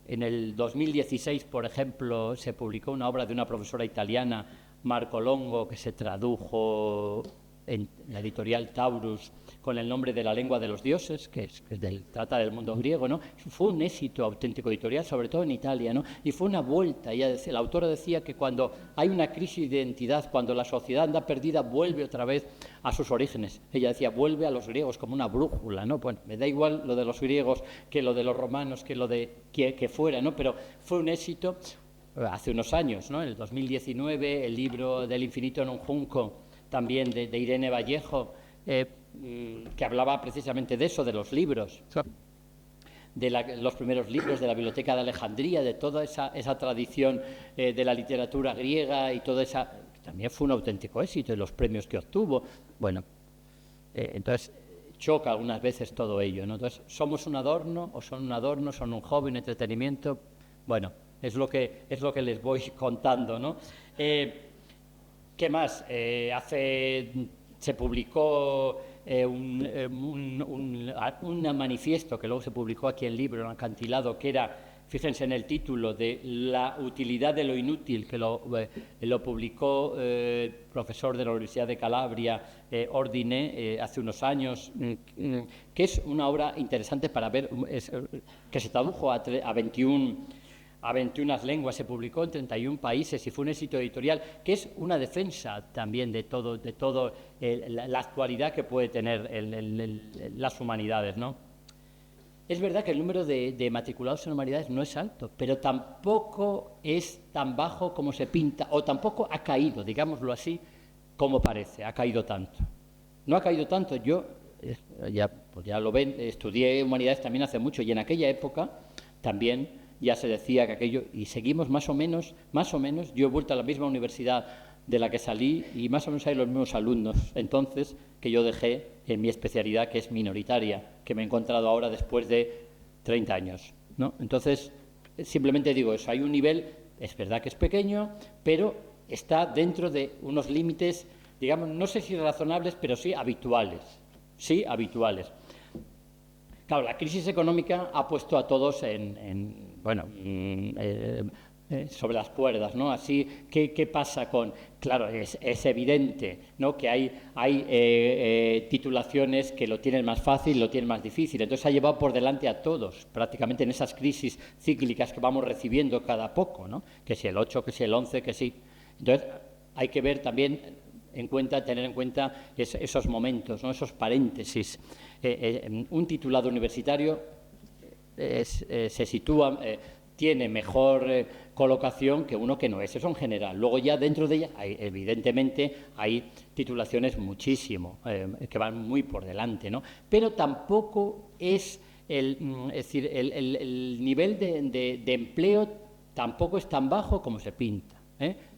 En el 2016, por ejemplo, se publicó una obra de una profesora italiana, Marco Longo, que se tradujo en la editorial Taurus con el nombre de La lengua de los dioses, que trata del mundo griego, ¿no? Fue un éxito auténtico editorial, sobre todo en Italia, ¿no? Y fue una vuelta. La autora decía que cuando hay una crisis de identidad, cuando la sociedad anda perdida, vuelve otra vez a sus orígenes. Ella decía, vuelve a los griegos como una brújula, ¿no? Bueno, me da igual lo de los griegos que lo de los romanos, que lo de que fuera, ¿no? Pero fue un éxito hace unos años, ¿no? En el 2019, el libro del infinito en un junco, también de Irene Vallejo, que hablaba precisamente de eso, de los libros, de los primeros libros de la Biblioteca de Alejandría, de toda esa tradición de la literatura griega, y toda esa, también fue un auténtico éxito, y los premios que obtuvo. Bueno, entonces choca algunas veces todo ello, ¿no? Entonces, ¿somos un adorno o son un adorno, son un hobby, un entretenimiento? Bueno, es lo que les voy contando, ¿no? ¿Qué más? Se publicó un manifiesto que luego se publicó aquí en libro, en Acantilado, que era, fíjense en el título, de la utilidad de lo inútil, que lo publicó el profesor de la Universidad de Calabria, Ordine, hace unos años, que es una obra interesante para ver, que se tradujo a 21 lenguas, se publicó en 31 países y fue un éxito editorial, que es una defensa también de todo la actualidad que puede tener las humanidades, ¿no? Es verdad que el número de matriculados en humanidades no es alto, pero tampoco es tan bajo como se pinta, o tampoco ha caído, digámoslo así, como parece, ha caído tanto. No ha caído tanto. Yo, ya lo ven, estudié humanidades también hace mucho, y en aquella época también ya se decía que aquello, y seguimos más o menos, yo he vuelto a la misma universidad de la que salí, y más o menos hay los mismos alumnos entonces que yo dejé en mi especialidad, que es minoritaria, que me he encontrado ahora después de 30 años, ¿no? Entonces, simplemente digo eso, hay un nivel, es verdad que es pequeño, pero está dentro de unos límites, digamos, no sé si razonables, pero sí habituales. Claro, la crisis económica ha puesto a todos sobre las cuerdas, ¿no? Así, ¿qué pasa con...? Claro, es evidente, ¿no?, que hay titulaciones que lo tienen más fácil, lo tienen más difícil. Entonces ha llevado por delante a todos, prácticamente en esas crisis cíclicas que vamos recibiendo cada poco, ¿no? Que si el 8, que si el 11, que sí. Entonces hay que ver también, tener en cuenta esos momentos, ¿no?, esos paréntesis. Un titulado universitario se sitúa, tiene mejor colocación que uno que no es, eso en general. Luego ya dentro de ella, evidentemente, hay titulaciones muchísimo, que van muy por delante, ¿no? Pero tampoco es el nivel de empleo tampoco es tan bajo como se pinta.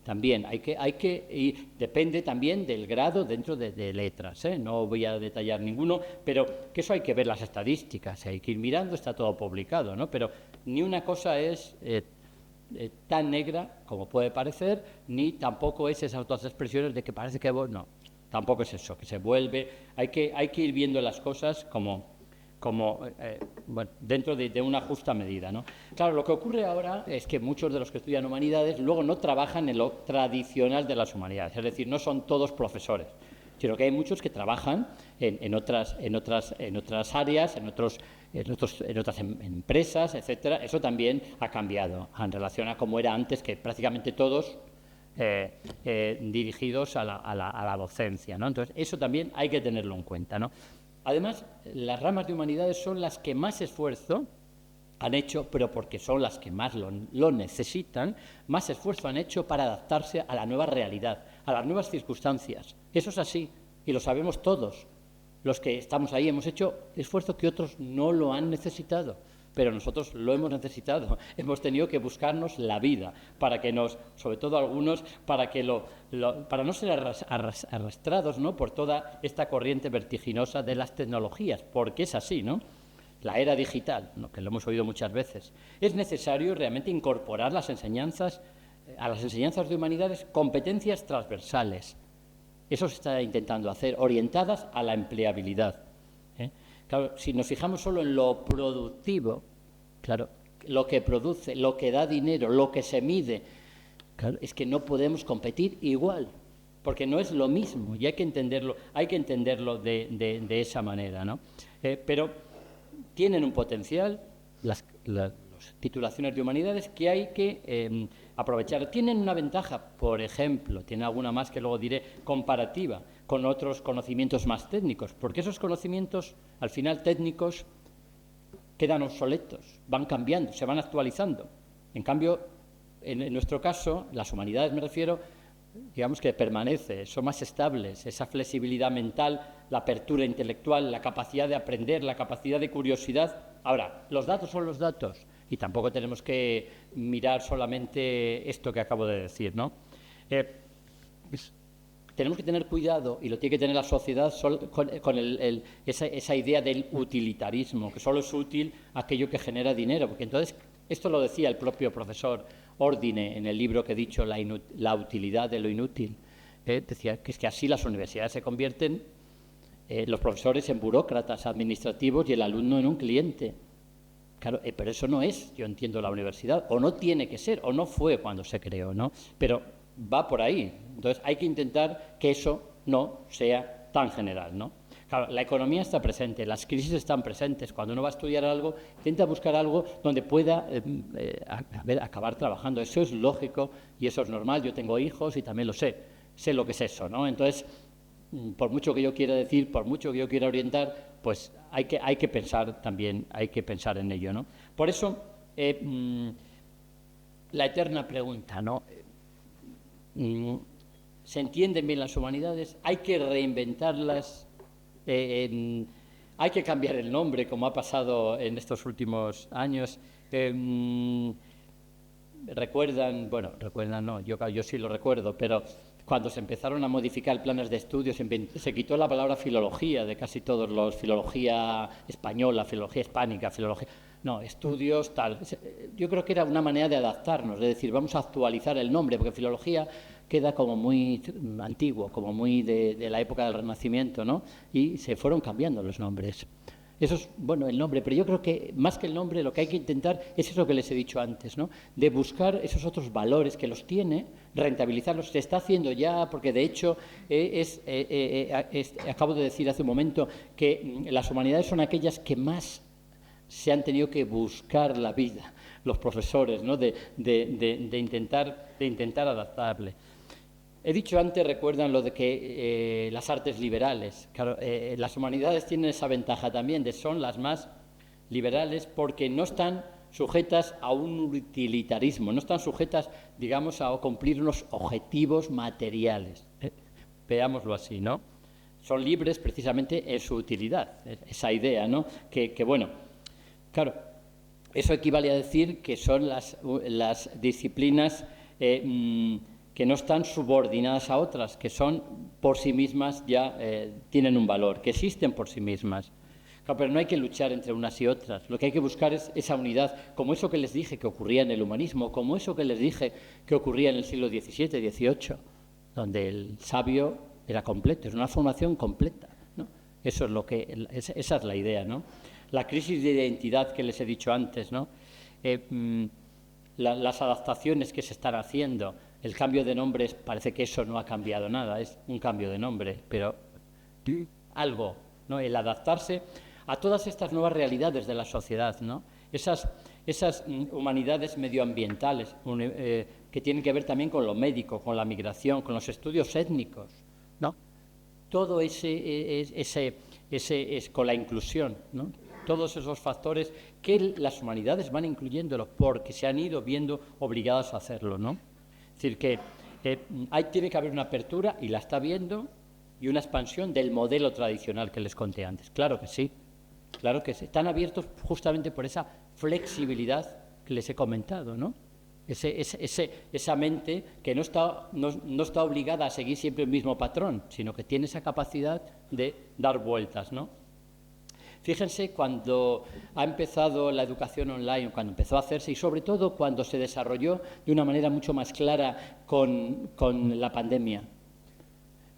También y depende también del grado dentro de letras, no voy a detallar ninguno, pero que eso hay que ver las estadísticas, hay que ir mirando, está todo publicado, ¿no? Pero ni una cosa es tan negra como puede parecer, ni tampoco es esas dos expresiones de que parece que no, tampoco es eso, que se vuelve, hay que ir viendo las cosas como bueno, dentro de una justa medida, ¿no? Claro, lo que ocurre ahora es que muchos de los que estudian humanidades luego no trabajan en lo tradicional de las humanidades, es decir, no son todos profesores, sino que hay muchos que trabajan en otras áreas, en otras empresas, etcétera. Eso también ha cambiado en relación a cómo era antes, que prácticamente todos dirigidos a la docencia, ¿no? Entonces, eso también hay que tenerlo en cuenta, ¿no? Además, las ramas de humanidades son las que más esfuerzo han hecho, pero porque son las que más lo necesitan, más esfuerzo han hecho para adaptarse a la nueva realidad, a las nuevas circunstancias. Eso es así, y lo sabemos todos. Los que estamos ahí hemos hecho esfuerzo que otros no lo han necesitado, pero nosotros lo hemos necesitado. Hemos tenido que buscarnos la vida para que sobre todo algunos, para no ser arrastrados, ¿no?, por toda esta corriente vertiginosa de las tecnologías, porque es así, ¿no? La era digital, ¿no?, que lo hemos oído muchas veces. Es necesario realmente incorporar a las enseñanzas de humanidades competencias transversales. Eso se está intentando hacer, orientadas a la empleabilidad. Claro, si nos fijamos solo en lo productivo, claro, lo que produce, lo que da dinero, lo que se mide, claro, es que no podemos competir igual, porque no es lo mismo y hay que entenderlo de esa manera, ¿no? Pero tienen un potencial las titulaciones de humanidades que hay que aprovechar. Tienen una ventaja, por ejemplo, tienen alguna más que luego diré, comparativa con otros conocimientos más técnicos, porque esos conocimientos, al final técnicos, quedan obsoletos, van cambiando, se van actualizando. En cambio, en nuestro caso, las humanidades me refiero, digamos que permanece, son más estables, esa flexibilidad mental, la apertura intelectual, la capacidad de aprender, la capacidad de curiosidad. Ahora, los datos son los datos y tampoco tenemos que mirar solamente esto que acabo de decir, ¿no? Tenemos que tener cuidado, y lo tiene que tener la sociedad, con esa idea del utilitarismo, que solo es útil aquello que genera dinero, porque entonces, esto lo decía el propio profesor Ordine en el libro que he dicho, La utilidad de lo inútil, decía que es que así las universidades se convierten, los profesores en burócratas administrativos y el alumno en un cliente. Claro, pero eso no es, yo entiendo, la universidad, o no tiene que ser, o no fue cuando se creó, ¿no? Pero va por ahí. Entonces hay que intentar que eso no sea tan general, ¿no? Claro, la economía está presente, las crisis están presentes. Cuando uno va a estudiar algo, intenta buscar algo donde pueda acabar trabajando. Eso es lógico y eso es normal. Yo tengo hijos y también lo sé lo que es eso, ¿no? Entonces, por mucho que yo quiera decir, por mucho que yo quiera orientar, pues hay que pensar también, hay que pensar en ello, ¿no? Por eso, la eterna pregunta, ¿no? ¿Se entienden bien las humanidades? ¿Hay que reinventarlas? ¿Hay que cambiar el nombre, como ha pasado en estos últimos años? ¿Recuerdan? Bueno, recuerdan no, yo sí lo recuerdo, pero cuando se empezaron a modificar planes de estudios, se quitó la palabra filología de casi todos los, filología española, filología hispánica, filología... No, estudios, tal. Yo creo que era una manera de adaptarnos, de decir, vamos a actualizar el nombre, porque filología queda como muy antiguo, como muy de la época del Renacimiento, ¿no? Y se fueron cambiando los nombres. Eso es, bueno, el nombre, pero yo creo que más que el nombre lo que hay que intentar es eso que les he dicho antes, ¿no? De buscar esos otros valores que los tiene, rentabilizarlos. Se está haciendo ya, porque de hecho acabo de decir hace un momento que las humanidades son aquellas que más se han tenido que buscar la vida, los profesores, ¿no? de intentar adaptarle. He dicho antes, recuerdan lo de que las artes liberales, claro, las humanidades tienen esa ventaja también, son las más liberales porque no están sujetas a un utilitarismo, no están sujetas, digamos, a cumplir unos objetivos materiales. Veámoslo así, ¿no? Son libres precisamente en su utilidad, esa idea, ¿no? Que bueno, claro, eso equivale a decir que son las disciplinas que no están subordinadas a otras, que son por sí mismas ya tienen un valor, que existen por sí mismas. Claro, pero no hay que luchar entre unas y otras. Lo que hay que buscar es esa unidad, como eso que les dije que ocurría en el humanismo, como eso que les dije que ocurría en el siglo XVII, XVIII, donde el sabio era completo, es una formación completa, ¿no? Eso es lo que, esa es la idea, ¿no? La crisis de identidad que les he dicho antes, ¿no? Las adaptaciones que se están haciendo, el cambio de nombres, parece que eso no ha cambiado nada, es un cambio de nombre, pero algo, ¿no? El adaptarse a todas estas nuevas realidades de la sociedad, ¿no? Esas humanidades medioambientales que tienen que ver también con lo médico, con la migración, con los estudios étnicos, ¿no? Todo ese con la inclusión, ¿no? Todos esos factores que las humanidades van incluyéndolo porque se han ido viendo obligadas a hacerlo, ¿no? Es decir, que tiene que haber una apertura, y la está viendo, y una expansión del modelo tradicional que les conté antes. Claro que sí, claro que sí. Están abiertos justamente por esa flexibilidad que les he comentado, ¿no? Esa mente que no está obligada a seguir siempre el mismo patrón, sino que tiene esa capacidad de dar vueltas, ¿no? Fíjense cuando ha empezado la educación online, cuando empezó a hacerse, y sobre todo cuando se desarrolló de una manera mucho más clara con la pandemia.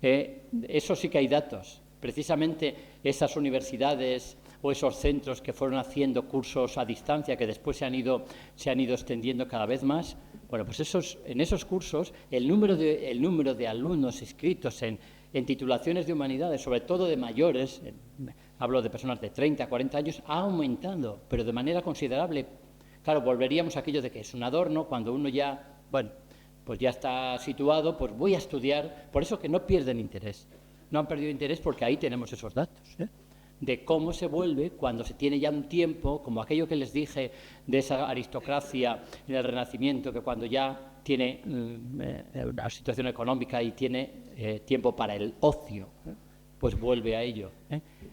Eso sí que hay datos. Precisamente esas universidades o esos centros que fueron haciendo cursos a distancia, que después se han ido extendiendo cada vez más, bueno, pues en esos cursos el número de alumnos inscritos en titulaciones de humanidades, sobre todo de mayores, hablo de personas de 30, 40 años, ha aumentado, pero de manera considerable. Claro, volveríamos a aquello de que es un adorno, cuando uno ya, bueno, pues ya está situado, pues voy a estudiar, por eso que no pierden interés. No han perdido interés porque ahí tenemos esos datos, de cómo se vuelve cuando se tiene ya un tiempo, como aquello que les dije de esa aristocracia en el Renacimiento, que cuando ya tiene una situación económica y tiene tiempo para el ocio, pues vuelve a ello.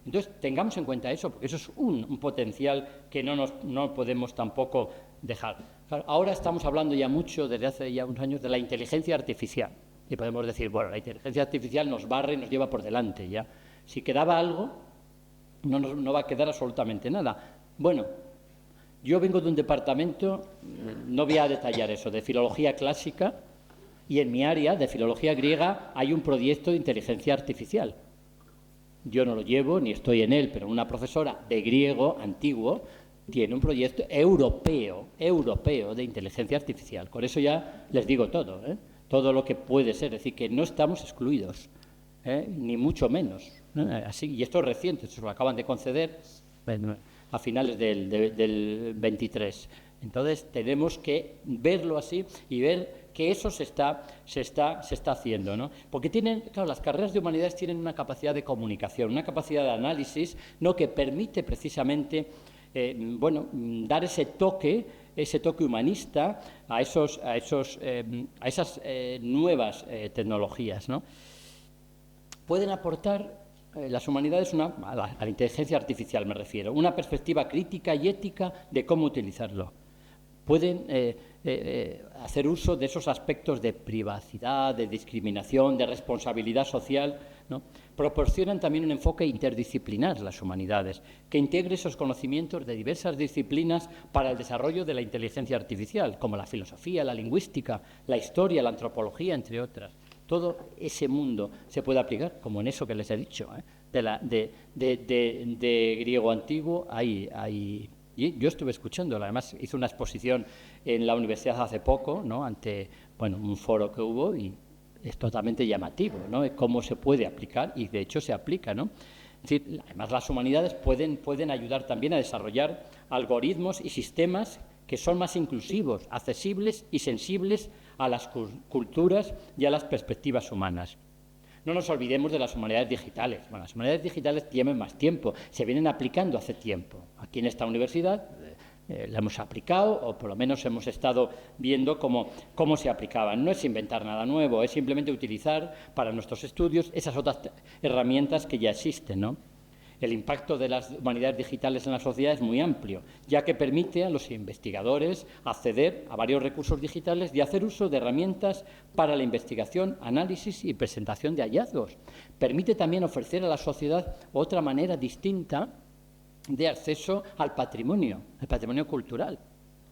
Entonces, tengamos en cuenta eso, porque eso es un potencial que no podemos tampoco dejar. Claro, ahora estamos hablando ya mucho, desde hace ya unos años, de la inteligencia artificial. Y podemos decir, bueno, la inteligencia artificial nos barre y nos lleva por delante ya. Si quedaba algo, no va a quedar absolutamente nada. Bueno, yo vengo de un departamento, no voy a detallar eso, de filología clásica, y en mi área de filología griega hay un proyecto de inteligencia artificial. Yo no lo llevo, ni estoy en él, pero una profesora de griego antiguo tiene un proyecto europeo de inteligencia artificial. Con eso ya les digo todo, todo lo que puede ser. Es decir, que no estamos excluidos, ni mucho menos. Así, y esto es reciente, se lo acaban de conceder a finales del 23. Entonces tenemos que verlo así y ver que eso se está haciendo, ¿no? Porque claro, las carreras de humanidades tienen una capacidad de comunicación, una capacidad de análisis, ¿no?, que permite precisamente dar ese toque humanista a esas nuevas tecnologías, ¿no? Pueden aportar las humanidades a la inteligencia artificial, me refiero, una perspectiva crítica y ética de cómo utilizarlo. Pueden hacer uso de esos aspectos de privacidad, de discriminación, de responsabilidad social, ¿no? Proporcionan también un enfoque interdisciplinar las humanidades, que integre esos conocimientos de diversas disciplinas para el desarrollo de la inteligencia artificial, como la filosofía, la lingüística, la historia, la antropología, entre otras. Todo ese mundo se puede aplicar, como en eso que les he dicho, de griego antiguo. Y yo estuve escuchándolo, además hice una exposición en la universidad hace poco, ¿no?, ante un foro que hubo, y es totalmente llamativo, ¿no?, cómo se puede aplicar, y de hecho se aplica, ¿no? Es decir, además las humanidades pueden ayudar también a desarrollar algoritmos y sistemas que son más inclusivos, accesibles y sensibles a las culturas y a las perspectivas humanas. No nos olvidemos de las humanidades digitales. Bueno, las humanidades digitales tienen más tiempo, se vienen aplicando hace tiempo. Aquí en esta universidad la hemos aplicado, o por lo menos hemos estado viendo cómo se aplicaban. No es inventar nada nuevo, es simplemente utilizar para nuestros estudios esas otras herramientas que ya existen, ¿no? El impacto de las humanidades digitales en la sociedad es muy amplio, ya que permite a los investigadores acceder a varios recursos digitales y hacer uso de herramientas para la investigación, análisis y presentación de hallazgos. Permite también ofrecer a la sociedad otra manera distinta de acceso al patrimonio cultural,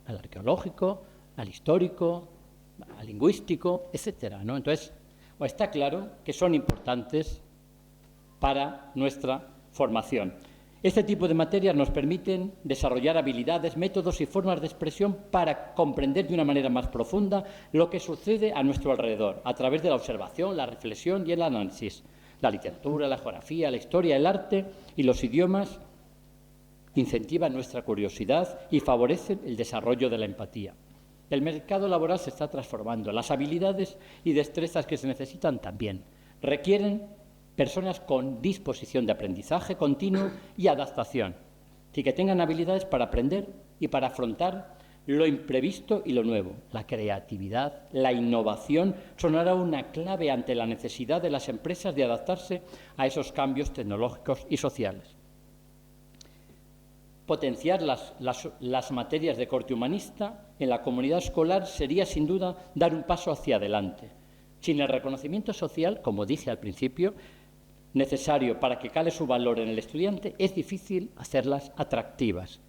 al arqueológico, al histórico, al lingüístico, etcétera, ¿no? Entonces, está claro que son importantes para nuestra formación. Este tipo de materias nos permiten desarrollar habilidades, métodos y formas de expresión para comprender de una manera más profunda lo que sucede a nuestro alrededor, a través de la observación, la reflexión y el análisis. La literatura, la geografía, la historia, el arte y los idiomas incentivan nuestra curiosidad y favorecen el desarrollo de la empatía. El mercado laboral se está transformando. Las habilidades y destrezas que se necesitan también requieren personas con disposición de aprendizaje continuo y adaptación, y que tengan habilidades para aprender y para afrontar lo imprevisto y lo nuevo. La creatividad, la innovación son ahora una clave ante la necesidad de las empresas de adaptarse a esos cambios tecnológicos y sociales. Potenciar las materias de corte humanista en la comunidad escolar sería, sin duda, dar un paso hacia adelante. Sin el reconocimiento social, como dije al principio, necesario para que cale su valor en el estudiante, es difícil hacerlas atractivas.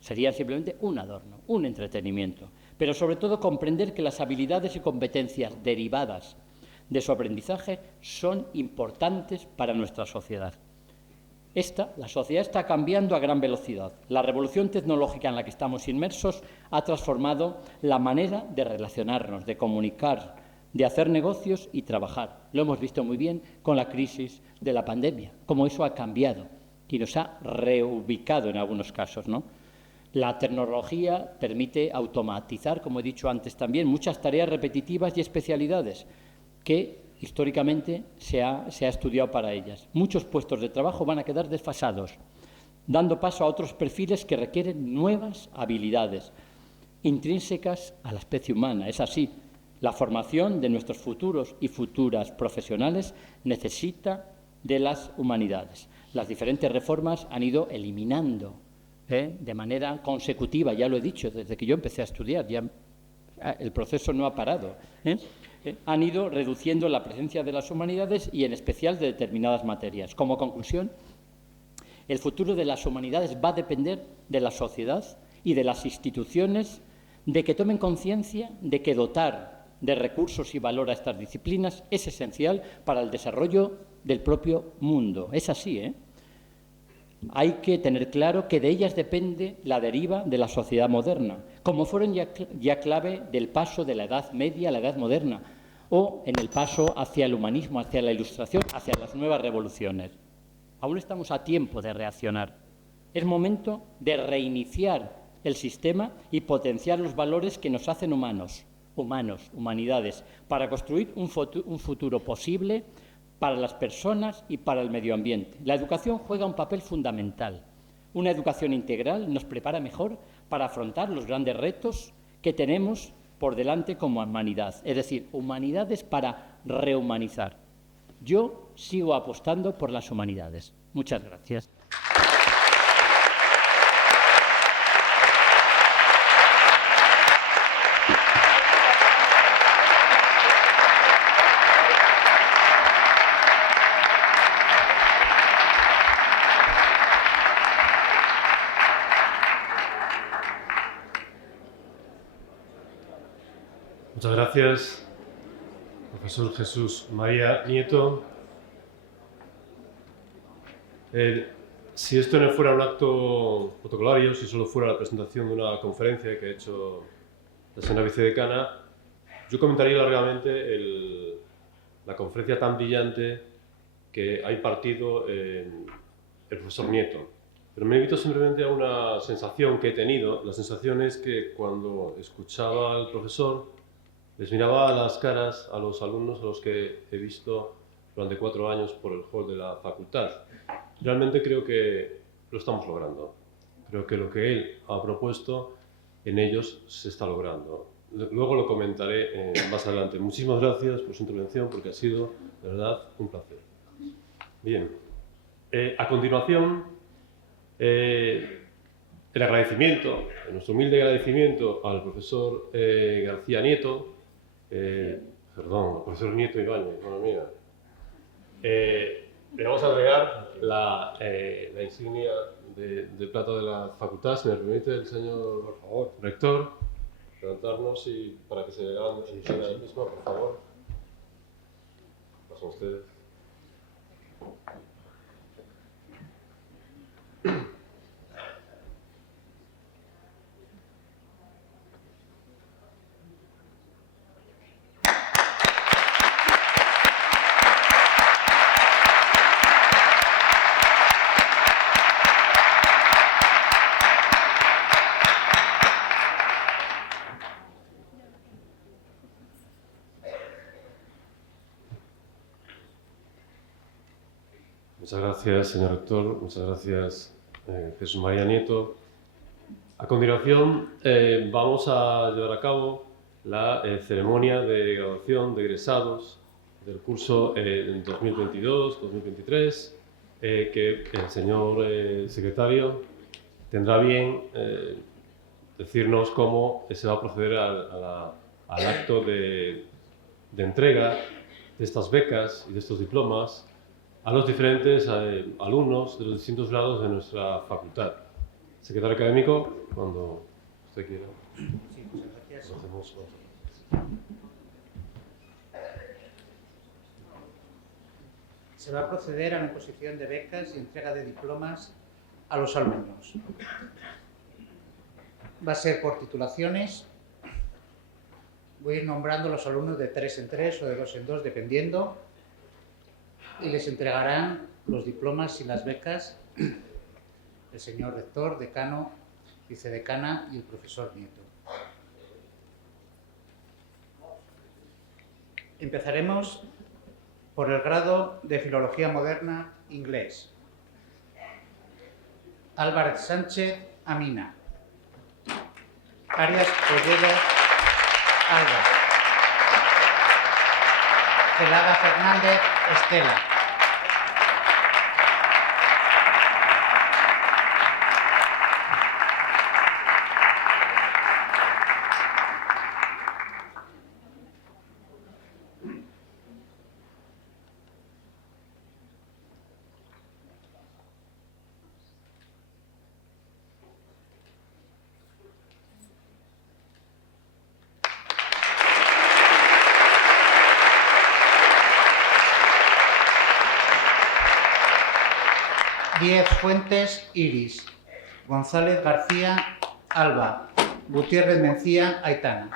Serían simplemente un adorno, un entretenimiento. Pero, sobre todo, comprender que las habilidades y competencias derivadas de su aprendizaje son importantes para nuestra sociedad. La sociedad está cambiando a gran velocidad. La revolución tecnológica en la que estamos inmersos ha transformado la manera de relacionarnos, de comunicar, de hacer negocios y trabajar. Lo hemos visto muy bien con la crisis de la pandemia, cómo eso ha cambiado y nos ha reubicado en algunos casos, ¿no? La tecnología permite automatizar, como he dicho antes también, muchas tareas repetitivas y especialidades que históricamente se ha estudiado para ellas. Muchos puestos de trabajo van a quedar desfasados, dando paso a otros perfiles que requieren nuevas habilidades intrínsecas a la especie humana. Es así, la formación de nuestros futuros y futuras profesionales necesita de las humanidades. Las diferentes reformas han ido eliminando de manera consecutiva, ya lo he dicho, desde que yo empecé a estudiar, ya el proceso no ha parado, han ido reduciendo la presencia de las humanidades y en especial de determinadas materias. Como conclusión, el futuro de las humanidades va a depender de la sociedad y de las instituciones de que tomen conciencia de que dotar de recursos y valor a estas disciplinas es esencial para el desarrollo del propio mundo. Es así, Hay que tener claro que de ellas depende la deriva de la sociedad moderna, como fueron ya clave del paso de la Edad Media a la Edad Moderna, o en el paso hacia el humanismo, hacia la Ilustración, hacia las nuevas revoluciones. Aún estamos a tiempo de reaccionar. Es momento de reiniciar el sistema y potenciar los valores que nos hacen humanidades, para construir un futuro posible para las personas y para el medio ambiente. La educación juega un papel fundamental. Una educación integral nos prepara mejor para afrontar los grandes retos que tenemos por delante como humanidad, es decir, humanidades para rehumanizar. Yo sigo apostando por las humanidades. Muchas gracias. Muchas gracias, profesor Jesús María Nieto. Si esto no fuera un acto protocolario, si solo fuera la presentación de una conferencia que ha hecho la señora vicedecana, yo comentaría largamente la conferencia tan brillante que ha impartido el profesor Nieto. Pero me invito simplemente a una sensación que he tenido. La sensación es que cuando escuchaba al profesor, les miraba a las caras a los alumnos a los que he visto durante 4 años por el hall de la facultad. Realmente creo que lo estamos logrando. Creo que lo que él ha propuesto en ellos se está logrando. Luego lo comentaré más adelante. Muchísimas gracias por su intervención, porque ha sido, de verdad, un placer. Bien. A continuación, el agradecimiento, nuestro humilde agradecimiento al profesor García Nieto, perdón, al profesor Nieto Ibáñez, madre mía. Le vamos a entregar la insignia de plata de la facultad, si me permite el señor, por favor, rector, levantarnos y para que se le hagan la misma, por favor. Pasan ustedes. Muchas gracias, señor rector. Muchas gracias, Jesús María Nieto. A continuación, vamos a llevar a cabo la ceremonia de graduación de egresados del curso 2022-2023, que el señor secretario tendrá bien decirnos cómo se va a proceder al acto de entrega de estas becas y de estos diplomas a los diferentes alumnos de los distintos grados de nuestra facultad. Secretario académico, cuando usted quiera. Sí, muchas gracias. Lo hacemos. Se va a proceder a la imposición de becas y entrega de diplomas a los alumnos. Va a ser por titulaciones. Voy a ir nombrando a los alumnos de 3 en 3 o de 2 en 2, dependiendo, y les entregarán los diplomas y las becas el señor rector, decano, vicedecana y el profesor Nieto. Empezaremos por el grado de Filología Moderna Inglés. Álvarez Sánchez Amina. Arias Polledo Alba. Celaga Fernández Estela. Díez Fuentes Iris. González García Alba. Gutiérrez Mencía Aitana.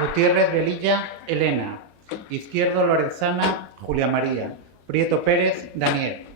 Gutiérrez Velilla Elena. Izquierdo Lorenzana Julia María. Prieto Pérez Daniel.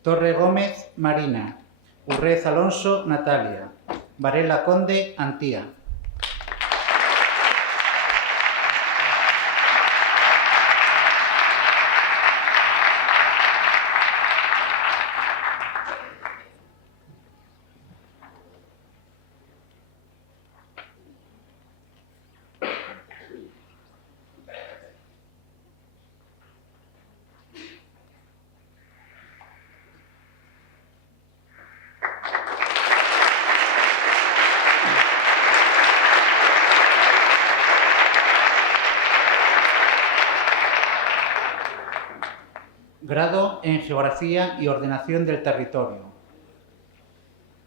Torre Gómez Marina. Urrez Alonso Natalia. Varela Conde Antía. grado en Geografía y Ordenación del Territorio.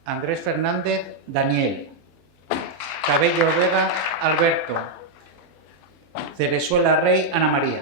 Andrés Fernández Daniel. Cabello Vega Alberto. Cerezuela Rey Ana María.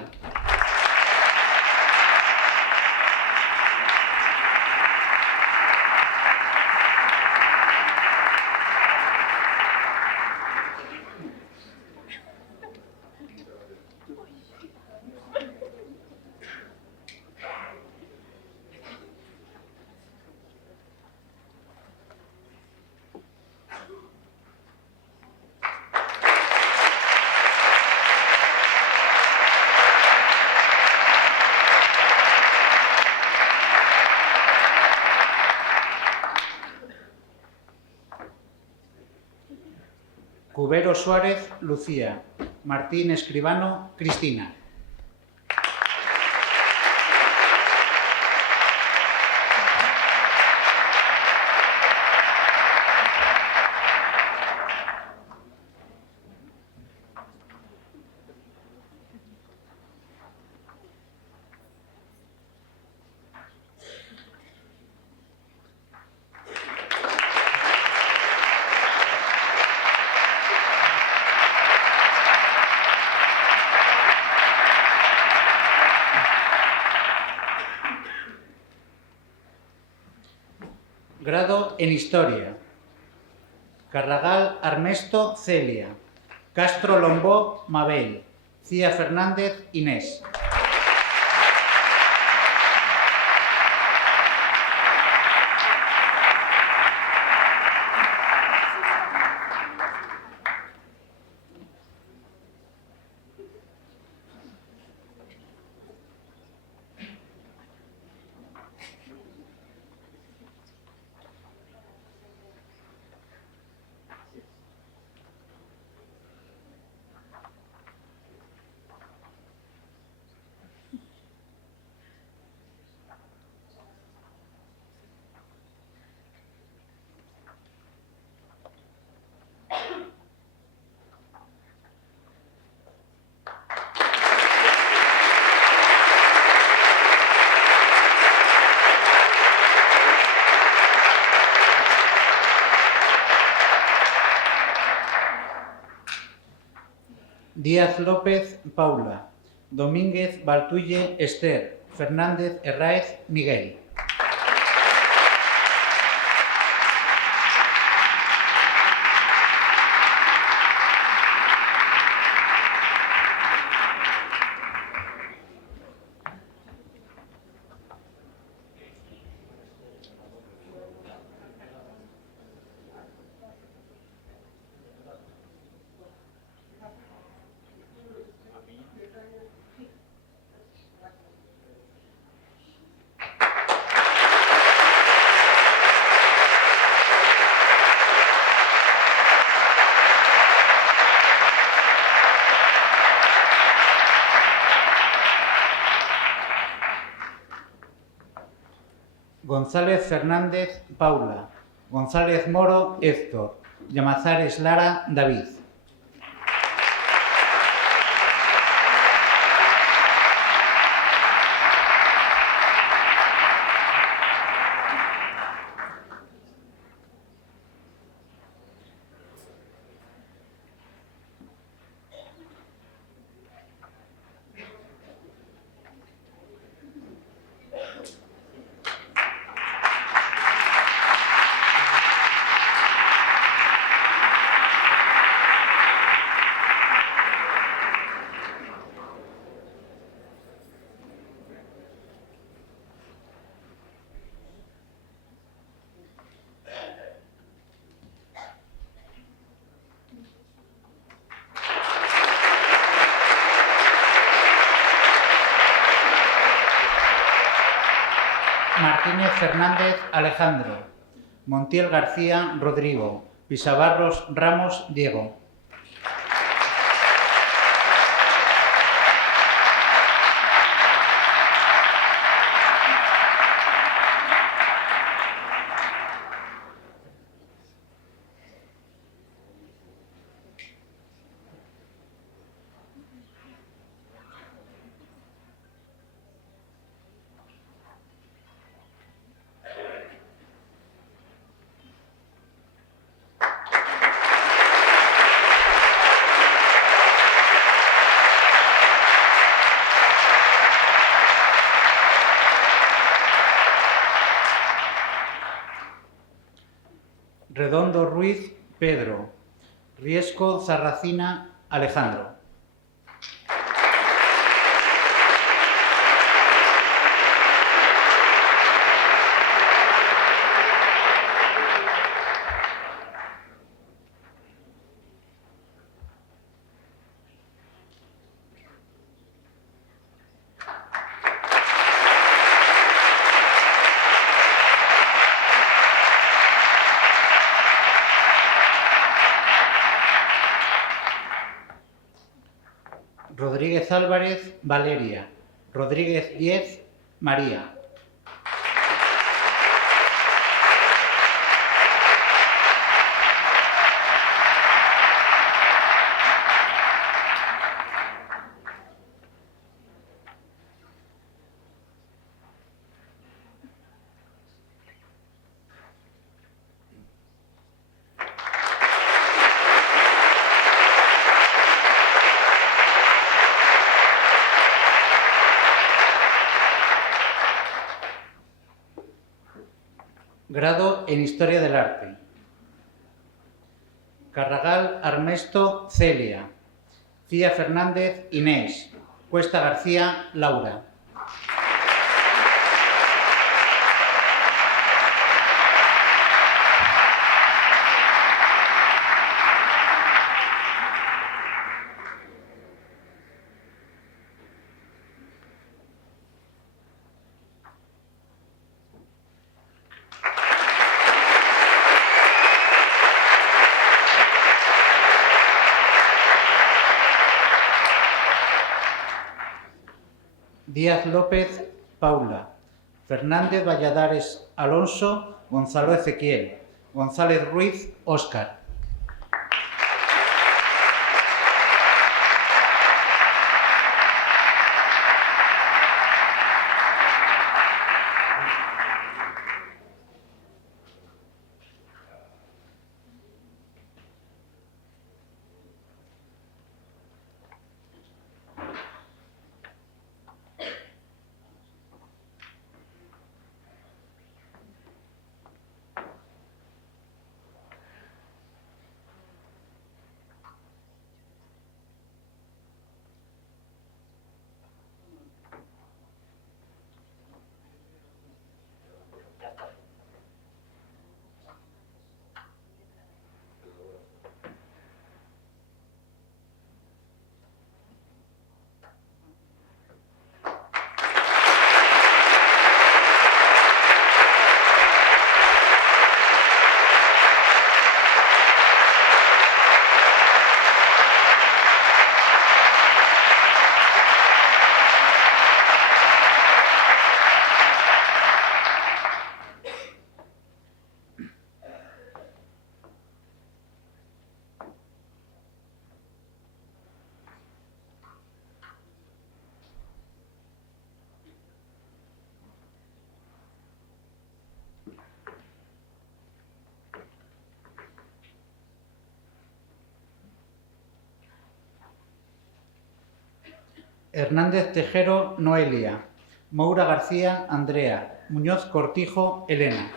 Cubero Suárez Lucía. Martín Escribano Cristina. Grado en Historia. Carragal Armesto Celia. Castro Lombó Mabel. Cía Fernández Inés. Díaz López Paula. Domínguez Baltulle Esther. Fernández Herráez Miguel. González Fernández Paula. González Moro Héctor. Llamazares Lara David. Martínez Fernández Alejandro. Montiel García Rodrigo. Pisabarros Ramos Diego. Redondo Ruiz Pedro, Riesco Zarracina Alejandro. Rodríguez Álvarez Valeria, Rodríguez Diez María. Grado en Historia del Arte. Carragal Armesto Celia, Cía Fernández Inés, Cuesta García Laura. Díaz López Paula, Fernández Valladares Alonso, Gonzalo Ezequiel, González Ruiz Óscar. Hernández Tejero Noelia, Moura García Andrea, Muñoz Cortijo Elena.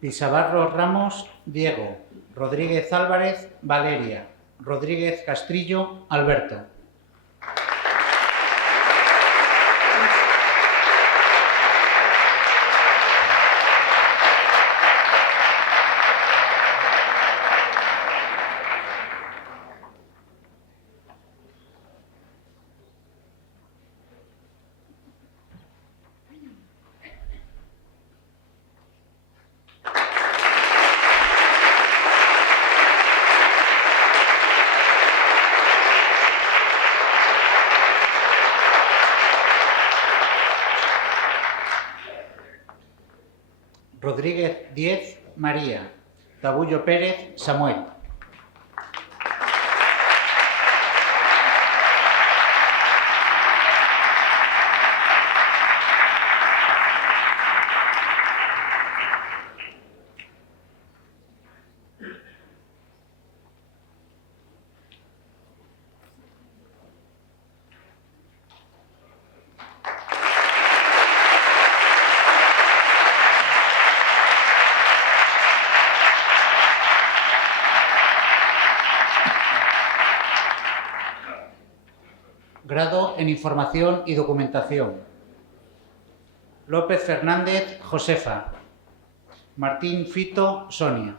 Pisabarro Ramos Diego, Rodríguez Álvarez Valeria, Rodríguez Castrillo Alberto. Rodríguez Díez, María. Tabullo Pérez, Samuel. Grado en Información y Documentación. López Fernández, Josefa. Martín Fito, Sonia.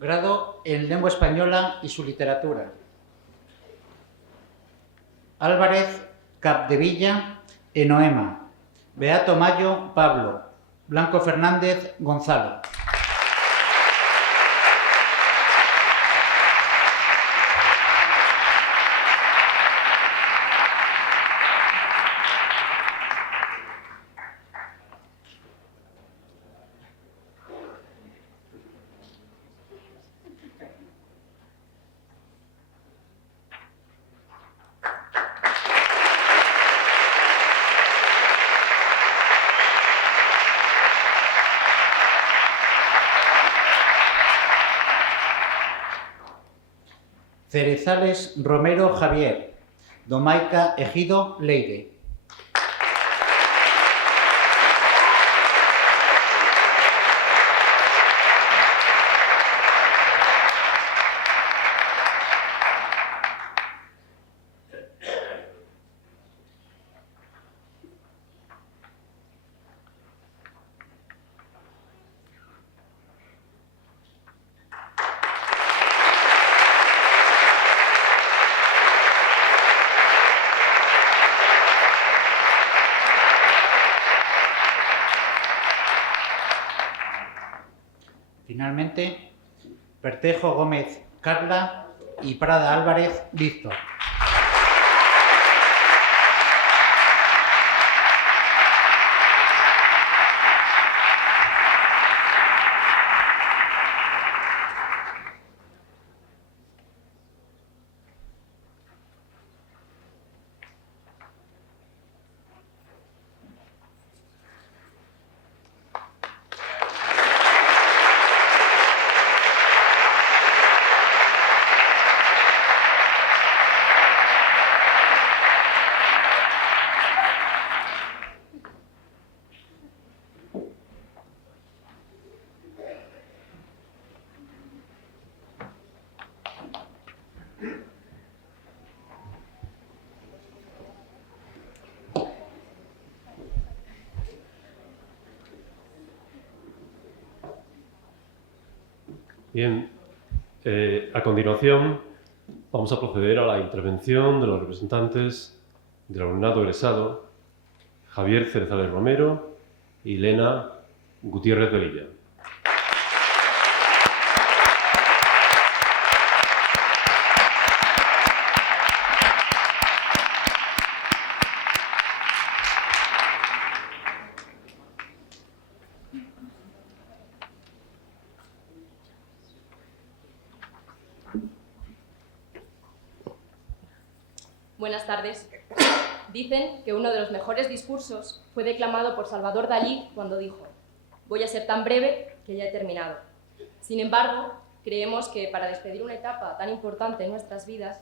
Grado en Lengua Española y su literatura. Álvarez Capdevilla, Enoema. Beato Mayo, Pablo. Blanco Fernández, Gonzalo. Cerezales Romero Javier. Domaica Ejido Leire. Finalmente, Pertejo Gómez Carla y Prada Álvarez Víctor. Bien, a continuación vamos a proceder a la intervención de los representantes del alumnado egresado Javier Cerezales Romero y Lena Gutiérrez Velilla. Buenas tardes. Dicen que uno de los mejores discursos fue declamado por Salvador Dalí cuando dijo: «Voy a ser tan breve que ya he terminado». Sin embargo, creemos que para despedir una etapa tan importante en nuestras vidas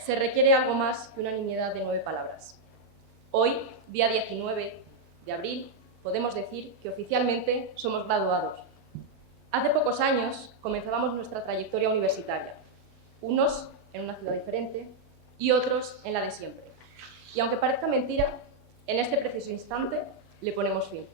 se requiere algo más que una nimiedad de 9 palabras. Hoy, día 19 de abril, podemos decir que oficialmente somos graduados. Hace pocos años comenzábamos nuestra trayectoria universitaria, unos en una ciudad diferente y otros en la de siempre. Y aunque parezca mentira, en este preciso instante le ponemos fin.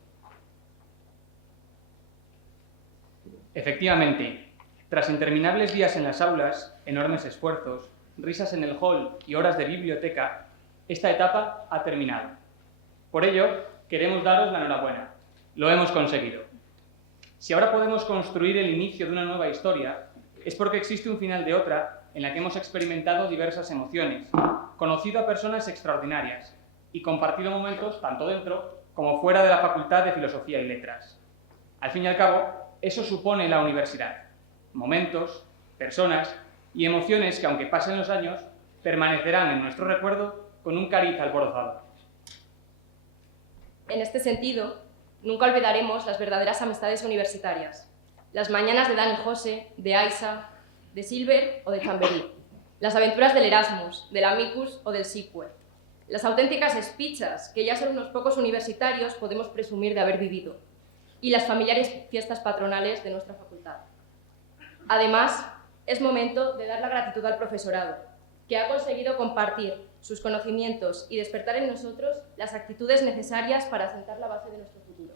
Efectivamente, tras interminables días en las aulas, enormes esfuerzos, risas en el hall y horas de biblioteca, esta etapa ha terminado. Por ello, queremos daros la enhorabuena. Lo hemos conseguido. Si ahora podemos construir el inicio de una nueva historia, es porque existe un final de otra en la que hemos experimentado diversas emociones, conocido a personas extraordinarias y compartido momentos tanto dentro como fuera de la Facultad de Filosofía y Letras. Al fin y al cabo, eso supone la universidad. Momentos, personas y emociones que, aunque pasen los años, permanecerán en nuestro recuerdo con un cariz alborozado. En este sentido, nunca olvidaremos las verdaderas amistades universitarias, las mañanas de Dan y José, de Aisa, de Silver o de Chamberí, las aventuras del Erasmus, del Amicus o del Sicue, las auténticas espichas que ya solo unos pocos universitarios podemos presumir de haber vivido, y las familiares fiestas patronales de nuestra facultad. Además, es momento de dar la gratitud al profesorado, que ha conseguido compartir sus conocimientos y despertar en nosotros las actitudes necesarias para sentar la base de nuestro futuro.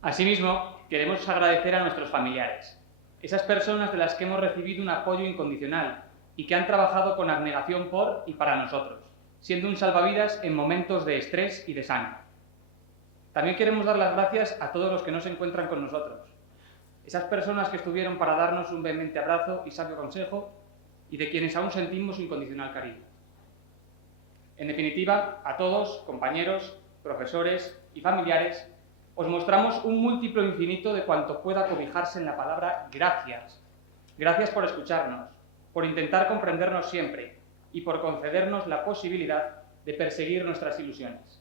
Asimismo, queremos agradecer a nuestros familiares, esas personas de las que hemos recibido un apoyo incondicional y que han trabajado con abnegación por y para nosotros, siendo un salvavidas en momentos de estrés y desánimo. También queremos dar las gracias a todos los que no se encuentran con nosotros, esas personas que estuvieron para darnos un vehemente abrazo y sabio consejo y de quienes aún sentimos incondicional cariño. En definitiva, a todos, compañeros, profesores y familiares, os mostramos un múltiplo infinito de cuanto pueda cobijarse en la palabra gracias. Gracias por escucharnos, por intentar comprendernos siempre y por concedernos la posibilidad de perseguir nuestras ilusiones.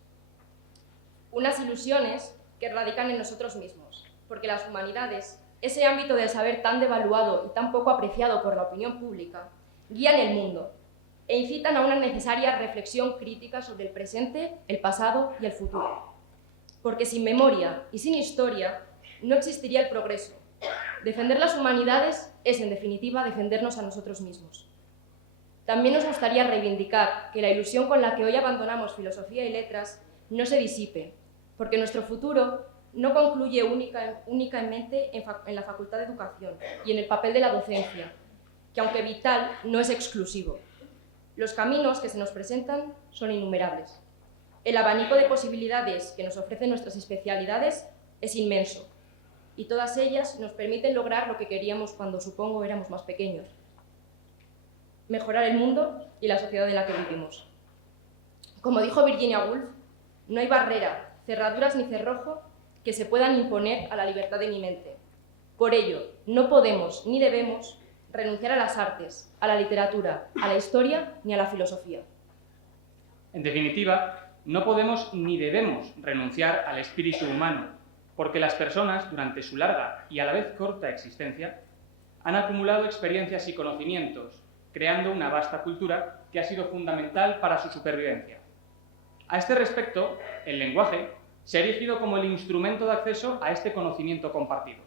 Unas ilusiones que radican en nosotros mismos, porque las humanidades, ese ámbito del saber tan devaluado y tan poco apreciado por la opinión pública, guían el mundo e incitan a una necesaria reflexión crítica sobre el presente, el pasado y el futuro. Porque sin memoria y sin historia no existiría el progreso. Defender las humanidades es, en definitiva, defendernos a nosotros mismos. También nos gustaría reivindicar que la ilusión con la que hoy abandonamos filosofía y letras no se disipe, porque nuestro futuro no concluye únicamente en la Facultad de Educación y en el papel de la docencia, que aunque vital, no es exclusivo. Los caminos que se nos presentan son innumerables. El abanico de posibilidades que nos ofrecen nuestras especialidades es inmenso, y todas ellas nos permiten lograr lo que queríamos cuando, supongo, éramos más pequeños: mejorar el mundo y la sociedad en la que vivimos. Como dijo Virginia Woolf, no hay barrera, cerraduras ni cerrojo que se puedan imponer a la libertad de mi mente. Por ello, no podemos ni debemos renunciar a las artes, a la literatura, a la historia ni a la filosofía. En definitiva, no podemos ni debemos renunciar al espíritu humano, porque las personas, durante su larga y a la vez corta existencia, han acumulado experiencias y conocimientos, creando una vasta cultura que ha sido fundamental para su supervivencia. A este respecto, el lenguaje se ha erigido como el instrumento de acceso a este conocimiento compartido,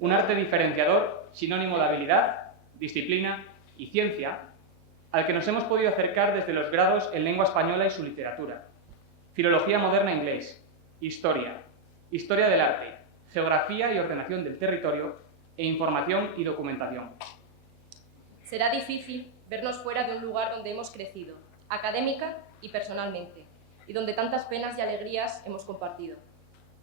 un arte diferenciador, sinónimo de habilidad, disciplina y ciencia, al que nos hemos podido acercar desde los grados en lengua española y su literatura, filología moderna inglés, historia, historia del arte, geografía y ordenación del territorio e información y documentación. Será difícil vernos fuera de un lugar donde hemos crecido, académica y personalmente, y donde tantas penas y alegrías hemos compartido.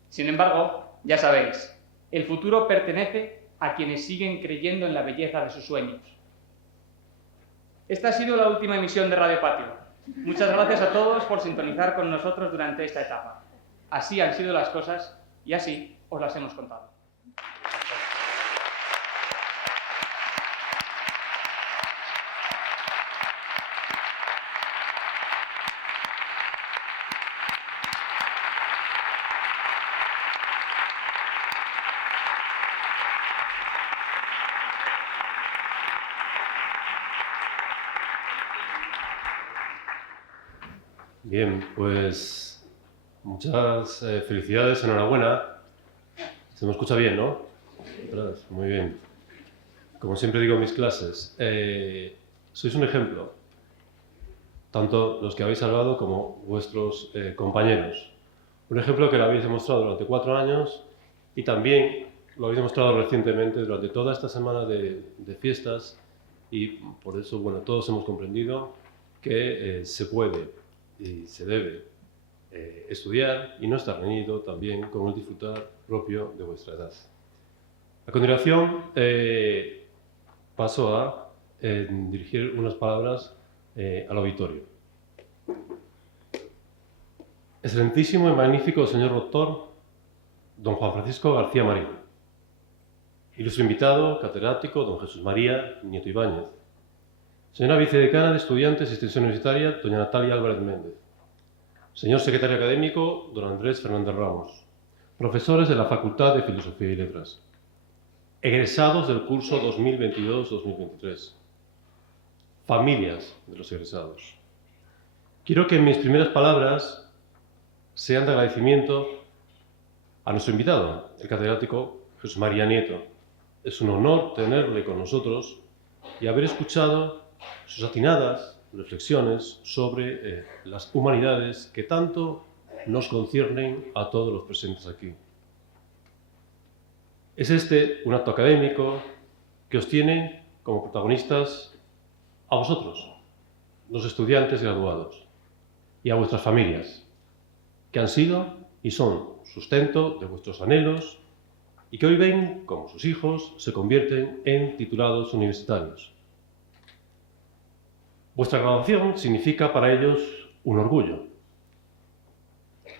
Sin embargo, ya sabéis, el futuro pertenece a quienes siguen creyendo en la belleza de sus sueños. Esta ha sido la última emisión de Radio Patio. Muchas gracias a todos por sintonizar con nosotros durante esta etapa. Así han sido las cosas y así os las hemos contado. Bien, pues muchas felicidades, enhorabuena. Se me escucha bien, ¿no? Muy bien. Como siempre digo en mis clases, sois un ejemplo, tanto los que habéis hablado como vuestros compañeros. Un ejemplo que lo habéis demostrado durante 4 años y también lo habéis demostrado recientemente durante toda esta semana de fiestas, y por eso, bueno, todos hemos comprendido que se puede y se debe estudiar y no estar reñido también con el disfrutar propio de vuestra edad. A continuación, paso a dirigir unas palabras al auditorio. Excelentísimo y magnífico señor doctor don Juan Francisco García Marín. Ilustre invitado, catedrático, don Jesús María Nieto Ibáñez. Señora vicedecana de Estudiantes y Extensión Universitaria, doña Natalia Álvarez Méndez. Señor secretario académico, don Andrés Fernández Ramos. Profesores de la Facultad de Filosofía y Letras. Egresados del curso 2022-2023. Familias de los egresados. Quiero que mis primeras palabras sean de agradecimiento a nuestro invitado, el catedrático Jesús María Nieto. Es un honor tenerle con nosotros y haber escuchado sus atinadas reflexiones sobre las humanidades que tanto nos conciernen a todos los presentes aquí. Es este un acto académico que os tiene como protagonistas a vosotros, los estudiantes graduados, y a vuestras familias, que han sido y son sustento de vuestros anhelos y que hoy ven cómo sus hijos se convierten en titulados universitarios. Vuestra graduación significa para ellos un orgullo,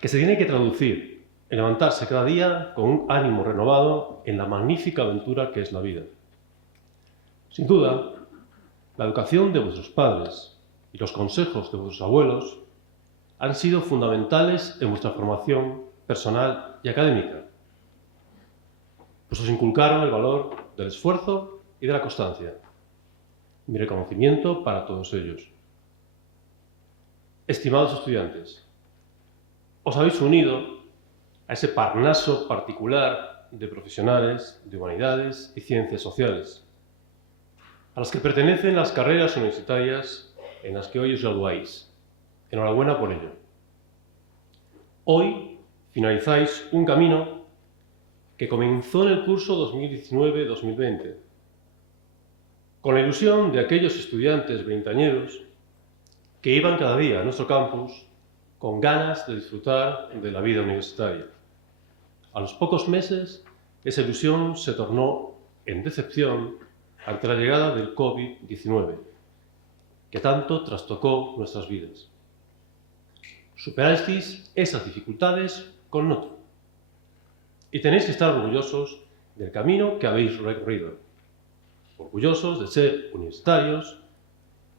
que se tiene que traducir en levantarse cada día con un ánimo renovado en la magnífica aventura que es la vida. Sin duda, la educación de vuestros padres y los consejos de vuestros abuelos han sido fundamentales en vuestra formación personal y académica, pues os inculcaron el valor del esfuerzo y de la constancia. Mi reconocimiento para todos ellos. Estimados estudiantes, os habéis unido a ese parnaso particular de profesionales de humanidades y ciencias sociales, a las que pertenecen las carreras universitarias en las que hoy os graduáis. Enhorabuena por ello. Hoy finalizáis un camino que comenzó en el curso 2019-2020, con la ilusión de aquellos estudiantes veinteañeros que iban cada día a nuestro campus con ganas de disfrutar de la vida universitaria. A los pocos meses, esa ilusión se tornó en decepción ante la llegada del COVID-19, que tanto trastocó nuestras vidas. Superasteis esas dificultades con nota y tenéis que estar orgullosos del camino que habéis recorrido, orgullosos de ser universitarios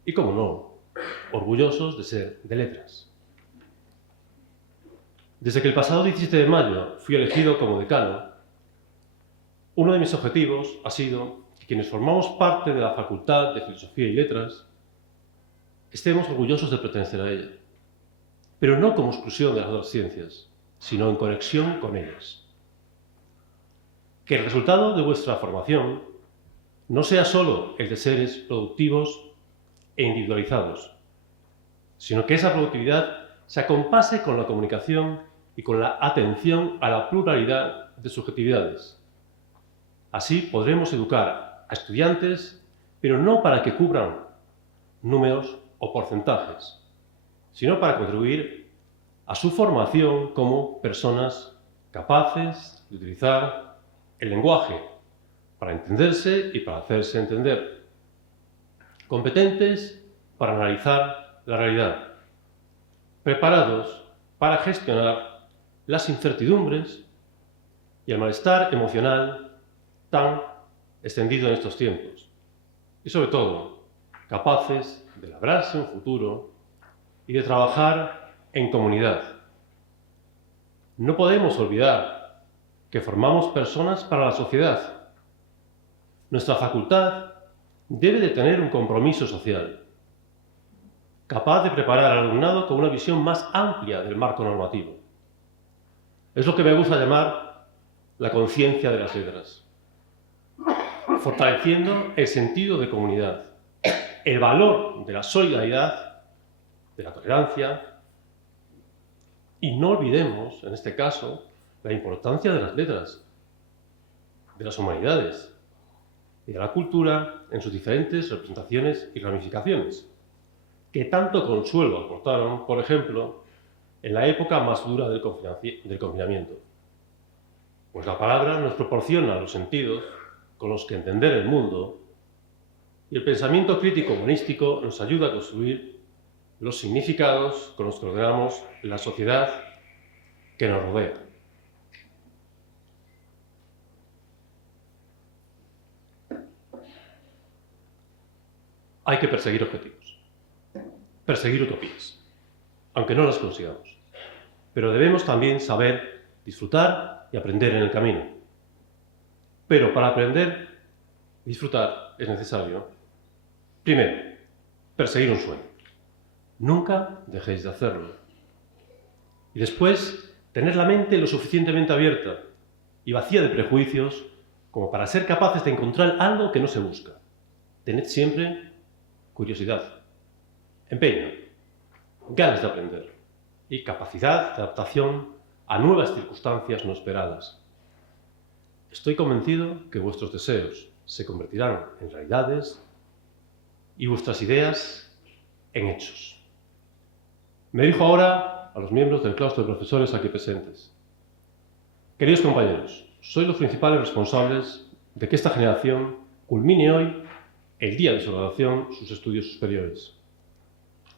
y, como no, orgullosos de ser de letras. Desde que el pasado 17 de mayo fui elegido como decano, uno de mis objetivos ha sido que quienes formamos parte de la Facultad de Filosofía y Letras estemos orgullosos de pertenecer a ella, pero no como exclusión de las otras ciencias, sino en conexión con ellas. Que el resultado de vuestra formación no sea solo el de seres productivos e individualizados, sino que esa productividad se acompase con la comunicación y con la atención a la pluralidad de subjetividades. Así podremos educar a estudiantes, pero no para que cubran números o porcentajes, sino para contribuir a su formación como personas capaces de utilizar el lenguaje para entenderse y para hacerse entender, competentes para analizar la realidad, preparados para gestionar las incertidumbres y el malestar emocional tan extendido en estos tiempos, y sobre todo, capaces de labrarse un futuro y de trabajar en comunidad. No podemos olvidar que formamos personas para la sociedad. Nuestra facultad debe de tener un compromiso social, capaz de preparar al alumnado con una visión más amplia del marco normativo. Es lo que me gusta llamar la conciencia de las letras, fortaleciendo el sentido de comunidad, el valor de la solidaridad, de la tolerancia, y no olvidemos, en este caso, la importancia de las letras, de las humanidades y de la cultura en sus diferentes representaciones y ramificaciones, que tanto consuelo aportaron, por ejemplo, en la época más dura del confinamiento. Pues la palabra nos proporciona los sentidos con los que entender el mundo y el pensamiento crítico humanístico nos ayuda a construir los significados con los que ordenamos la sociedad que nos rodea. Hay que perseguir objetivos, perseguir utopías, aunque no las consigamos. Pero debemos también saber disfrutar y aprender en el camino. Pero para aprender y disfrutar es necesario, primero, perseguir un sueño. Nunca dejéis de hacerlo. Y después, tener la mente lo suficientemente abierta y vacía de prejuicios como para ser capaces de encontrar algo que no se busca. Tened siempre curiosidad, empeño, ganas de aprender y capacidad de adaptación a nuevas circunstancias no esperadas. Estoy convencido que vuestros deseos se convertirán en realidades y vuestras ideas en hechos. Me dirijo ahora a los miembros del claustro de profesores aquí presentes. Queridos compañeros, sois los principales responsables de que esta generación culmine hoy, el día de su graduación, sus estudios superiores.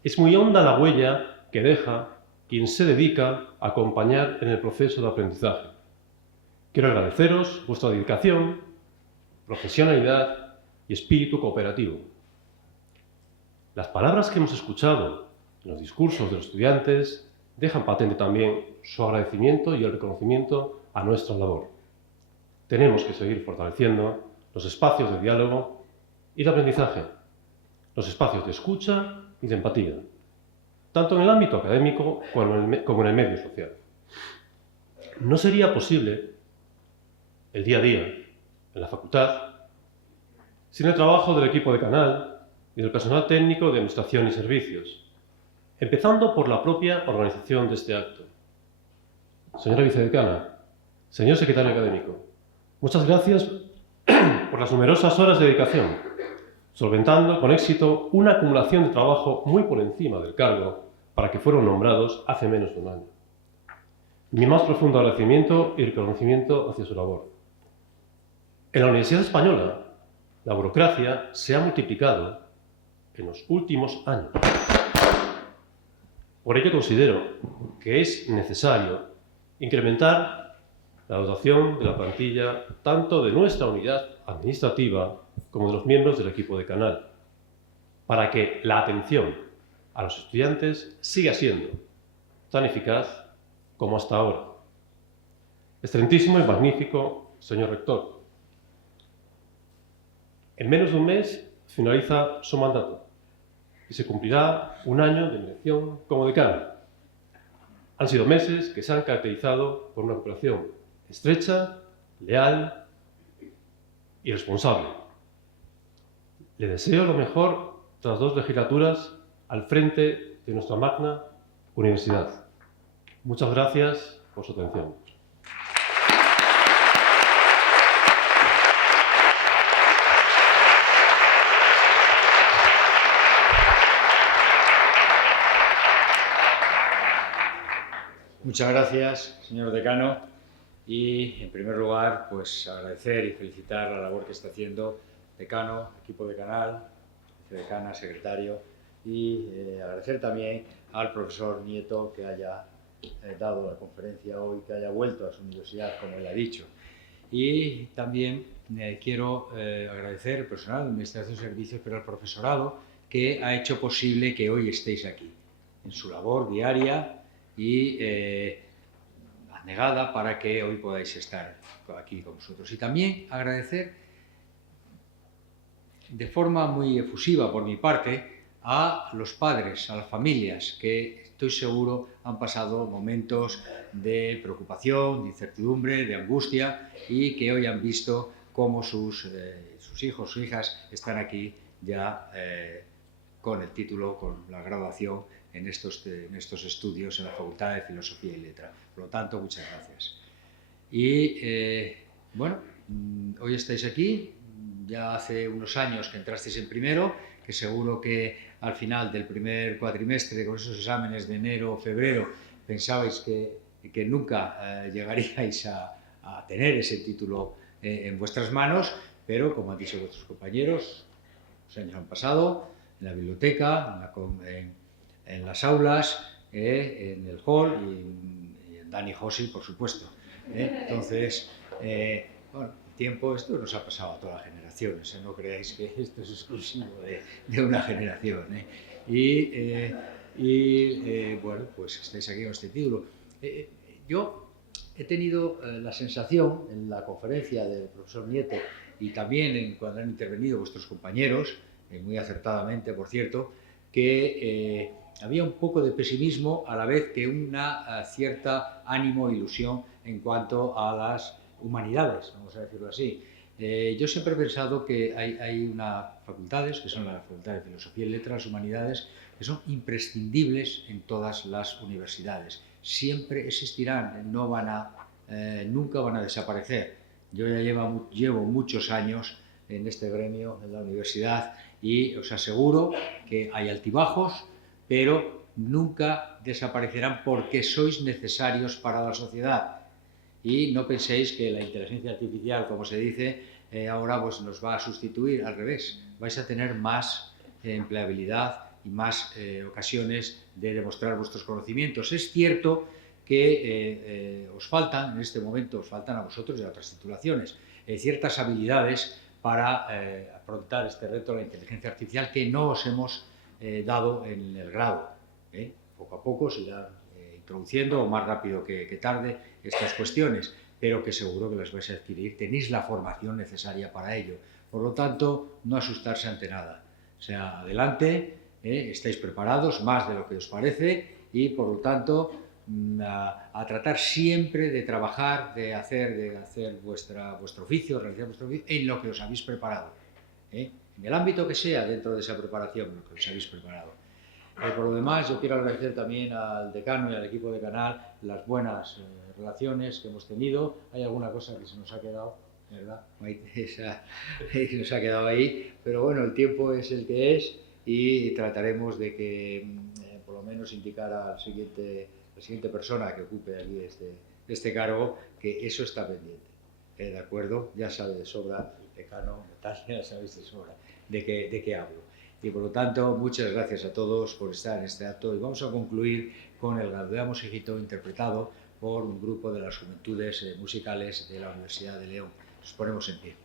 Es muy honda la huella que deja quien se dedica a acompañar en el proceso de aprendizaje. Quiero agradeceros vuestra dedicación, profesionalidad y espíritu cooperativo. Las palabras que hemos escuchado en los discursos de los estudiantes dejan patente también su agradecimiento y el reconocimiento a nuestra labor. Tenemos que seguir fortaleciendo los espacios de diálogo y de aprendizaje, los espacios de escucha y de empatía, tanto en el ámbito académico como en el medio social. No sería posible el día a día en la facultad sin el trabajo del equipo de canal y del personal técnico de administración y servicios, empezando por la propia organización de este acto. Señora vicedecana, señor secretario académico, muchas gracias por las numerosas horas de dedicación, solventando con éxito una acumulación de trabajo muy por encima del cargo para que fueron nombrados hace menos de un año. Mi más profundo agradecimiento y reconocimiento hacia su labor. En la Universidad Española, la burocracia se ha multiplicado en los últimos años. Por ello considero que es necesario incrementar la dotación de la plantilla tanto de nuestra unidad administrativa como de los miembros del equipo de canal, para que la atención a los estudiantes siga siendo tan eficaz como hasta ahora. Excelentísimo y magnífico señor rector, en menos de un mes finaliza su mandato y se cumplirá un año de elección como decano. Han sido meses que se han caracterizado por una cooperación estrecha, leal y responsable. Le deseo lo mejor tras 2 legislaturas al frente de nuestra magna universidad. Muchas gracias por su atención. Muchas gracias, señor decano. Y, en primer lugar, pues agradecer y felicitar la labor que está haciendo decano, equipo de canal, vicedecana, secretario, y agradecer también al profesor Nieto que haya dado la conferencia hoy, que haya vuelto a su universidad, como él ha dicho. Y también quiero agradecer al personal de Administración de Servicios, pero al profesorado que ha hecho posible que hoy estéis aquí, en su labor diaria y abnegada para que hoy podáis estar aquí con nosotros. Y también agradecer de forma muy efusiva por mi parte a los padres, a las familias, que estoy seguro han pasado momentos de preocupación, de incertidumbre, de angustia y que hoy han visto cómo sus hijos, sus hijas están aquí ya con el título, con la graduación en estos estudios en la Facultad de Filosofía y Letras. Por lo tanto, muchas gracias. Y bueno, hoy estáis aquí, ya hace unos años que entrasteis en primero, que seguro que al final del primer cuatrimestre, con esos exámenes de enero o febrero, pensabais que nunca llegaríais a tener ese título en vuestras manos, pero como han dicho vuestros compañeros, los años han pasado, en la biblioteca, en las aulas, en el hall y en Dani Josi, por supuesto. Entonces, bueno, el tiempo, esto nos ha pasado a todas las generaciones, no creáis que esto es exclusivo de una generación. Bueno, pues estáis aquí con este título. Yo he tenido la sensación en la conferencia del profesor Nieto y también cuando han intervenido vuestros compañeros, muy acertadamente, por cierto, que había un poco de pesimismo a la vez que una cierta ánimo e ilusión en cuanto a las humanidades, vamos a decirlo así. Yo siempre he pensado que hay unas facultades, que son la Facultad de Filosofía y Letras, humanidades, que son imprescindibles en todas las universidades. Siempre existirán, nunca van a desaparecer. Yo ya llevo muchos años en este gremio, en la universidad, y os aseguro que hay altibajos, pero nunca desaparecerán porque sois necesarios para la sociedad. Y no penséis que la inteligencia artificial, como se dice, ahora pues nos va a sustituir, al revés. Vais a tener más empleabilidad y más ocasiones de demostrar vuestros conocimientos. Es cierto que os faltan, en este momento, os faltan a vosotros y a otras titulaciones, ciertas habilidades para afrontar este reto de la inteligencia artificial que no os hemos dado en el grado. Poco a poco se irán introduciendo, o más rápido que tarde, estas cuestiones, pero que seguro que las vais a adquirir. Tenéis la formación necesaria para ello. Por lo tanto, no asustarse ante nada. O sea, adelante, estáis preparados, más de lo que os parece, y por lo tanto, a tratar siempre de trabajar, de hacer vuestro oficio, realizar vuestro oficio en lo que os habéis preparado. En el ámbito que sea, dentro de esa preparación, lo que os habéis preparado. Por lo demás, yo quiero agradecer también al decano y al equipo decanal las buenas relaciones que hemos tenido. Hay alguna cosa que se nos ha quedado, ¿verdad? Se nos ha quedado ahí, pero bueno, el tiempo es el que es y trataremos de que por lo menos indicar a la siguiente persona que ocupe aquí este cargo que eso está pendiente. ¿De acuerdo? Ya sabe de sobra el decano, Natalia, ya sabéis de sobra de qué hablo. Y por lo tanto, muchas gracias a todos por estar en este acto y vamos a concluir con el Gaudeamus Igitur interpretado por un grupo de las juventudes musicales de la Universidad de León. Nos ponemos en pie.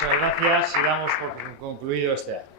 Muchas gracias y damos por concluido este acto.